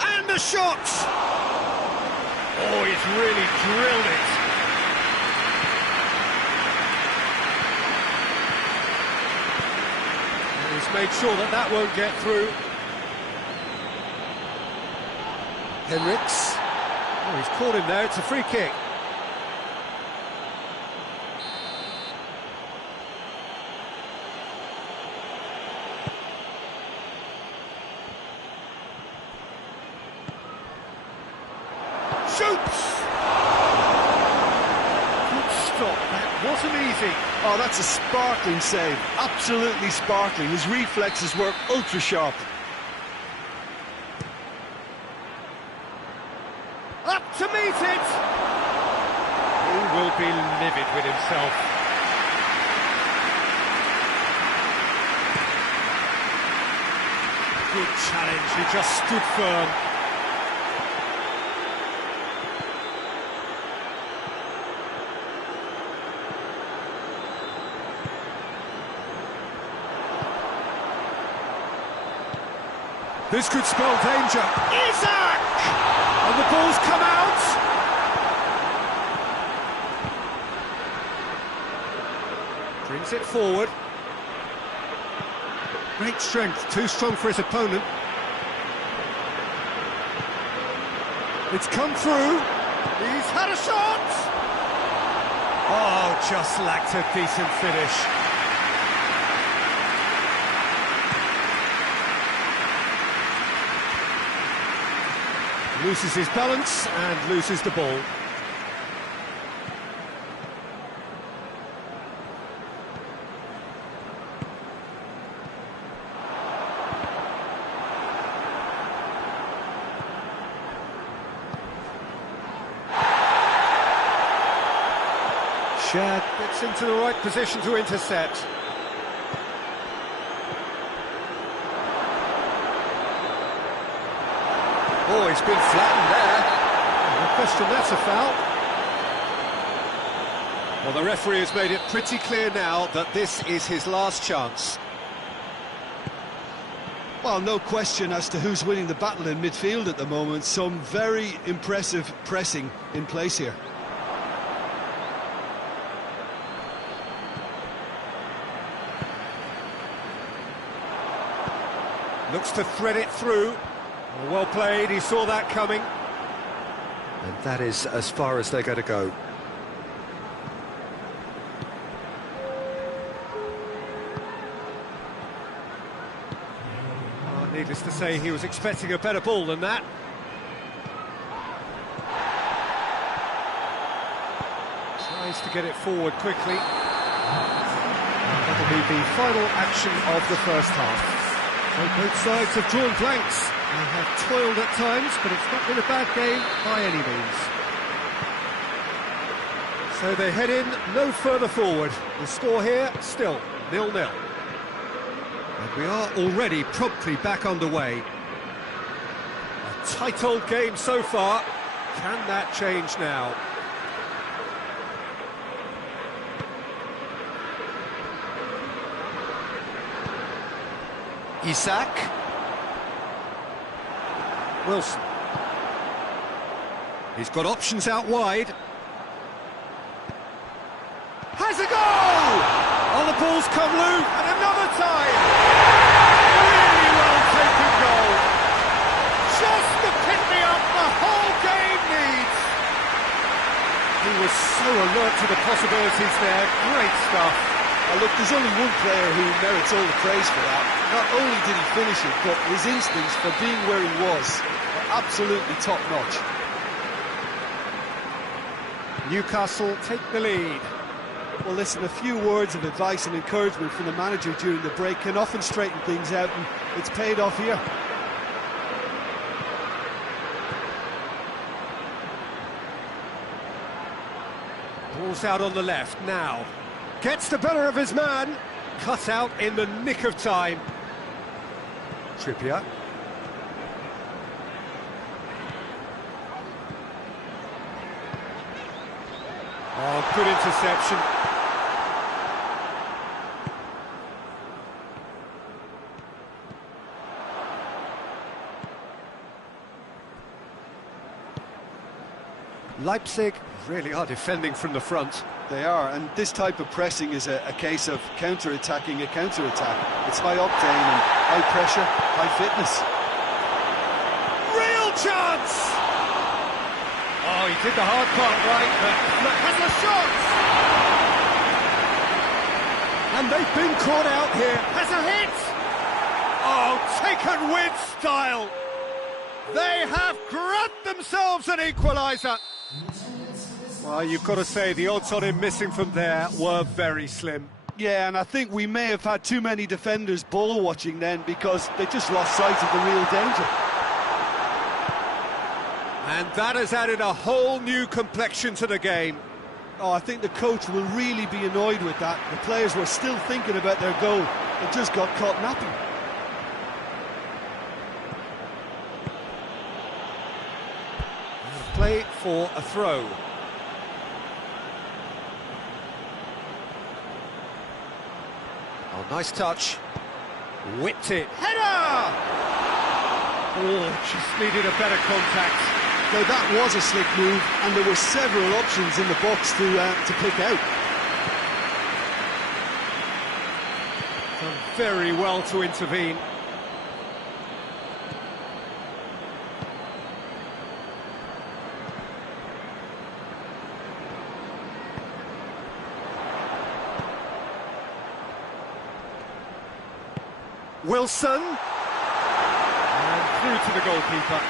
And the shot! Oh, he's really drilled it. He's made sure that that won't get through. Henriks. Oh, he's caught him there, it's a free kick. Shoots! Good stop, that wasn't easy. Oh, that's a sparkling save, absolutely sparkling. His reflexes were ultra sharp. Up to meet it! He will be livid with himself. Good challenge, he just stood firm. This could spell danger. Isak! And the ball's come out! Brings it forward. Great strength, too strong for his opponent. It's come through. He's had a shot! Oh, just lacked a decent finish. Loses his balance and loses the ball. Shad gets into the right position to intercept. Oh, he's been flattened there. No question, that's a foul. Well, the referee has made it pretty clear now that this is his last chance. Well, no question as to who's winning the battle in midfield at the moment. Some very impressive pressing in place here. Looks to thread it through. Well played, he saw that coming. And that is as far as they're going to go. Oh, needless to say, he was expecting a better ball than that. Tries to get it forward quickly. That'll be the final action of the first half. So both sides have drawn blanks. They have toiled at times, but it's not been a bad game by any means. So they head in no further forward. The score here, still 0-0. And we are already promptly back underway. tight old game so far. Can that change now? Isak. Wilson. He's got options out wide. Has a goal! Oh, the ball's come loose, and another time! Really well taken goal. Just the pick-me-up the whole game needs. He was so alert to the possibilities there. Great stuff. Look, there's only one player who merits all the praise for that. Not only did he finish it, but his instincts for being where he was were absolutely top-notch. Newcastle take the lead. Well, listen, a few words of advice and encouragement from the manager during the break can often straighten things out, and it's paid off here. Ball's out on the left now. Gets the better of his man. Cut out in the nick of time. Trippier. Oh, good interception. Leipzig really are defending from the front. They are, and this type of pressing is a case of counter-attacking a counter-attack. It's high octane and high pressure, high fitness. Real chance! Oh, he did the hard part right, but has a shot! And they've been caught out here. Has a hit! Oh, taken with style! They have grabbed themselves an equaliser. Well, you've got to say the odds on him missing from there were very slim. Yeah, and I think we may have had too many defenders ball watching then, because they just lost sight of the real danger. And that has added a whole new complexion to the game. Oh, I think the coach will really be annoyed with that. The players were still thinking about their goal. They just got caught napping. Play for a throw. Oh, nice touch. Whipped it. Header! Oh, just needed a better contact. Now that was a slick move, and there were several options in the box to pick out. Done very well to intervene. Wilson, and through to the goalkeeper.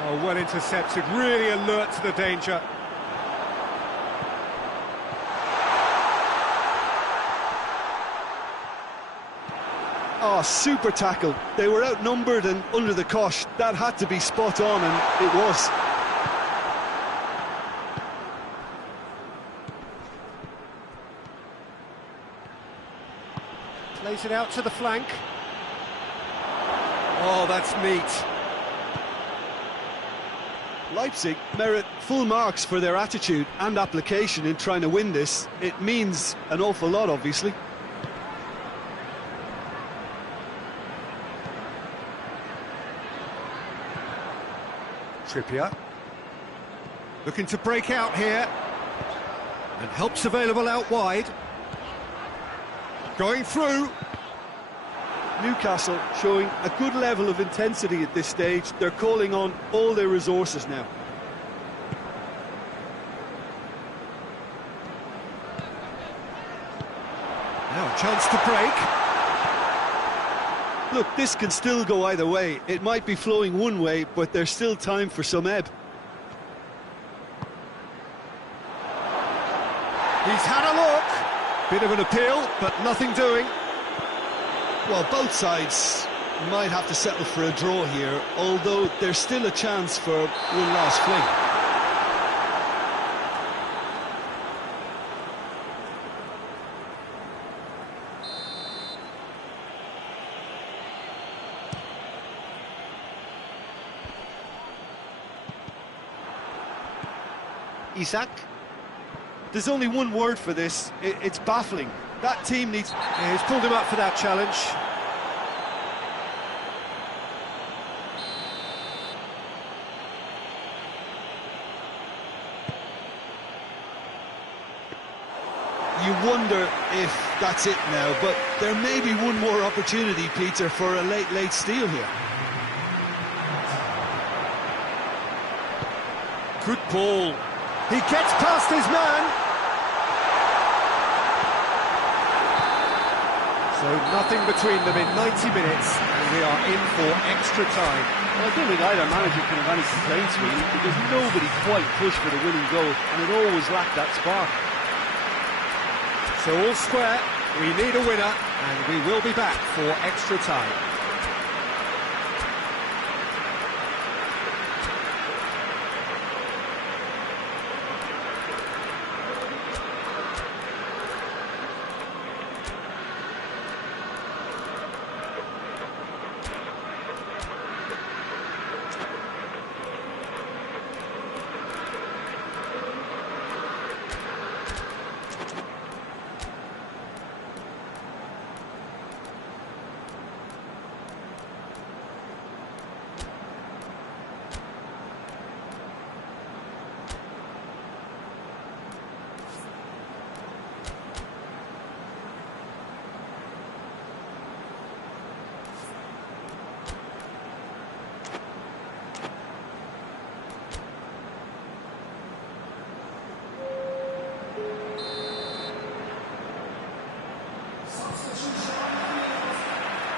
Oh, well intercepted, really alert to the danger. Oh, super tackle. They were outnumbered and under the cosh. That had to be spot on, and it was. Plays it out to the flank. Oh, that's neat. Leipzig merit full marks for their attitude and application in trying to win this. It means an awful lot, obviously. Trippier. Looking to break out here. And help's available out wide. Going through. Newcastle showing a good level of intensity at this stage. They're calling on all their resources now. Now a chance to break. Look, this can still go either way. It might be flowing one way, but there's still time for some ebb. He's had a look. Bit of an appeal, but nothing doing. Well, both sides might have to settle for a draw here, although there's still a chance for one last fling. Isak. There's only one word for this, it's baffling. That team needs... Yeah, he's pulled him up for that challenge. You wonder if that's it now, but there may be one more opportunity, Peter, for a late steal here. Good ball. He gets past his man. So nothing between them in 90 minutes, and we are in for extra time. Well, I don't think either manager can have any complaints, really, because nobody quite pushed for the winning goal, and it always lacked that spark. So all square, we need a winner, and we will be back for extra time.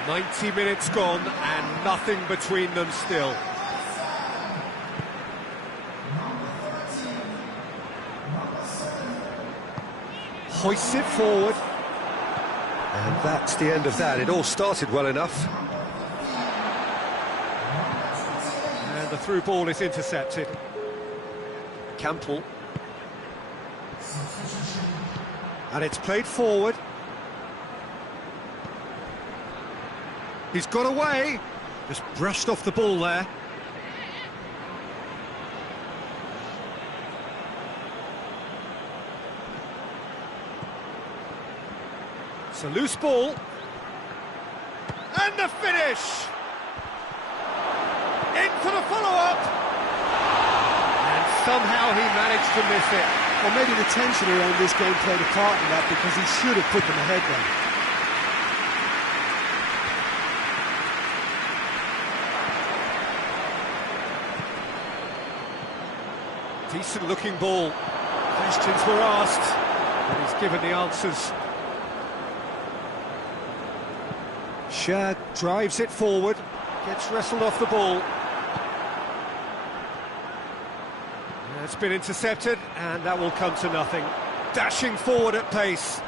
"90 minutes gone and nothing between them still." Hoists it forward. And that's the end of that. It all started well enough. And the through ball is intercepted. Campbell. And it's played forward. He's got away. Just brushed off the ball there. It's a loose ball. And the finish! In for the follow-up! And somehow he managed to miss it. Well, maybe the tension around this game played a part in that, because he should have put them ahead then. Decent looking ball. Questions were asked, but he's given the answers. Shad drives it forward, gets wrestled off the ball. It's been intercepted, and that will come to nothing. Dashing forward at pace.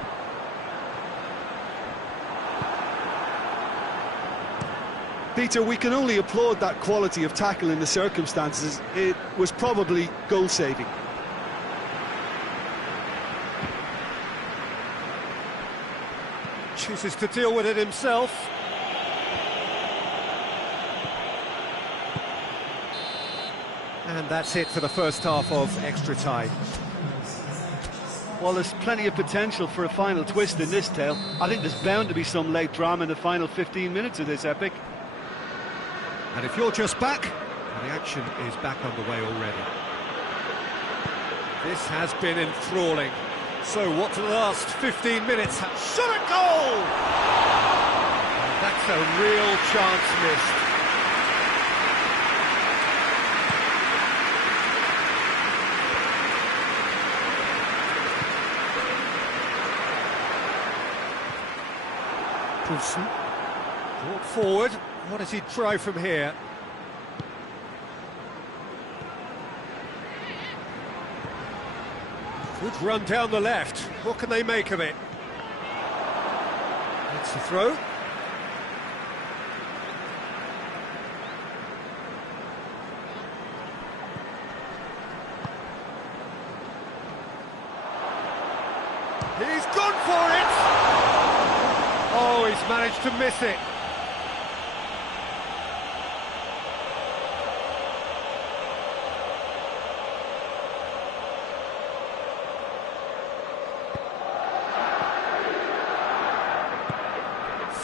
Peter, we can only applaud that quality of tackle in the circumstances. It was probably goal-saving. Chooses to deal with it himself. And that's it for the first half of extra time. Well, there's plenty of potential for a final twist in this tale. I think there's bound to be some late drama in the final 15 minutes of this epic. And if you're just back, the action is back underway already. This has been enthralling. So what do the last 15 minutes have? Shot a goal! And that's a real chance missed. Poulsen brought forward. What does he try from here? Good run down the left. What can they make of it? It's a throw. He's gone for it! Oh, he's managed to miss it.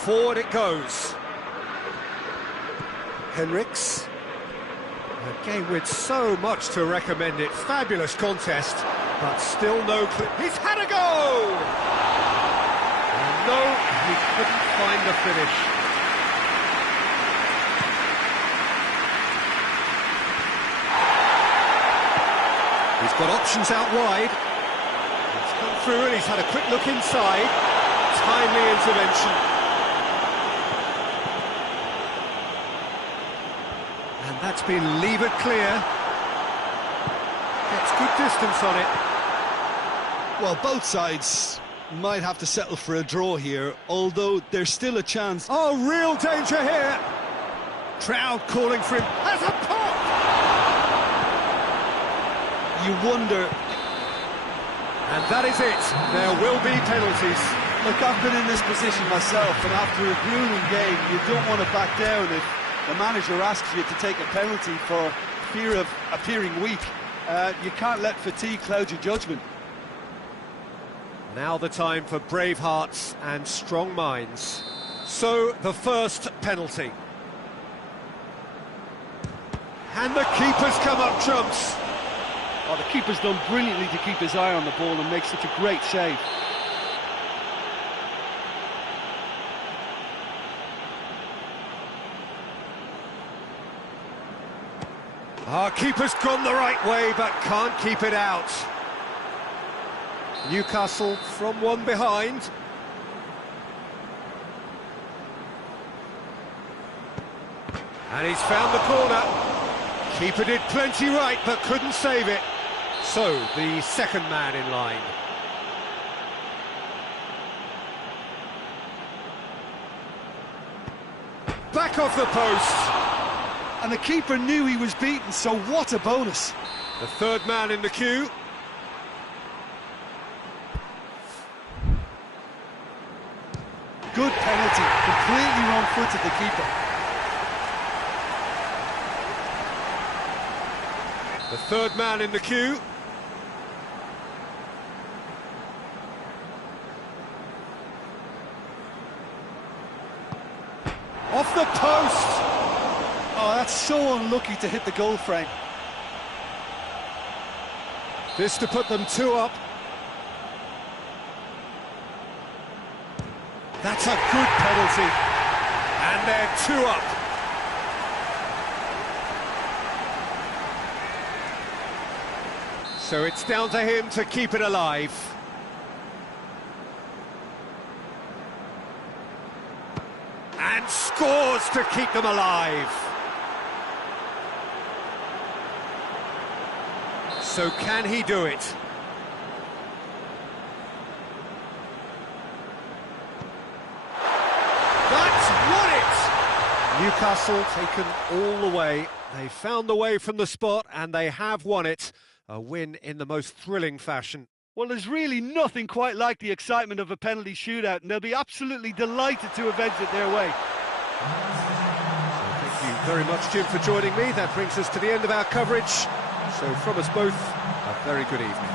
forward it goes. Henriks. A game with so much to recommend it. Fabulous contest, but still no clue. He's had a go! And no, he couldn't find the finish. He's got options out wide. He's come through and he's had a quick look inside. Timely intervention. And that's been levered clear. Gets good distance on it. Well, both sides might have to settle for a draw here, although there's still a chance. Oh, real danger here. Crowd calling for him. Has a pop! You wonder. And that is it. There will be penalties. Look, I've been in this position myself, and after a grueling game, you don't want to back down if the manager asks you to take a penalty for fear of appearing weak. You can't let fatigue cloud your judgment. Now the time for brave hearts and strong minds. So, the first penalty. And the keeper's come up trumps. Oh, the keeper's done brilliantly to keep his eye on the ball and make such a great save. Our keeper's gone the right way, but can't keep it out. Newcastle from one behind. And he's found the corner. Keeper did plenty right, but couldn't save it. So, the second man in line. Back off the post. And the keeper knew he was beaten, so what a bonus. The third man in the queue. Good penalty, completely wrong-footed the keeper. The third man in the queue. Off the post! Oh, that's so unlucky to hit the goal frame. This to put them 2 up. That's a good penalty. And they're 2 up. So it's down to him to keep it alive. And scores to keep them alive. So can he do it? That's won it! Newcastle taken all the way. They found the way from the spot and they have won it. A win in the most thrilling fashion. Well, there's really nothing quite like the excitement of a penalty shootout, and they'll be absolutely delighted to avenge it their way. So thank you very much, Jim, for joining me. That brings us to the end of our coverage. So from us both, a very good evening.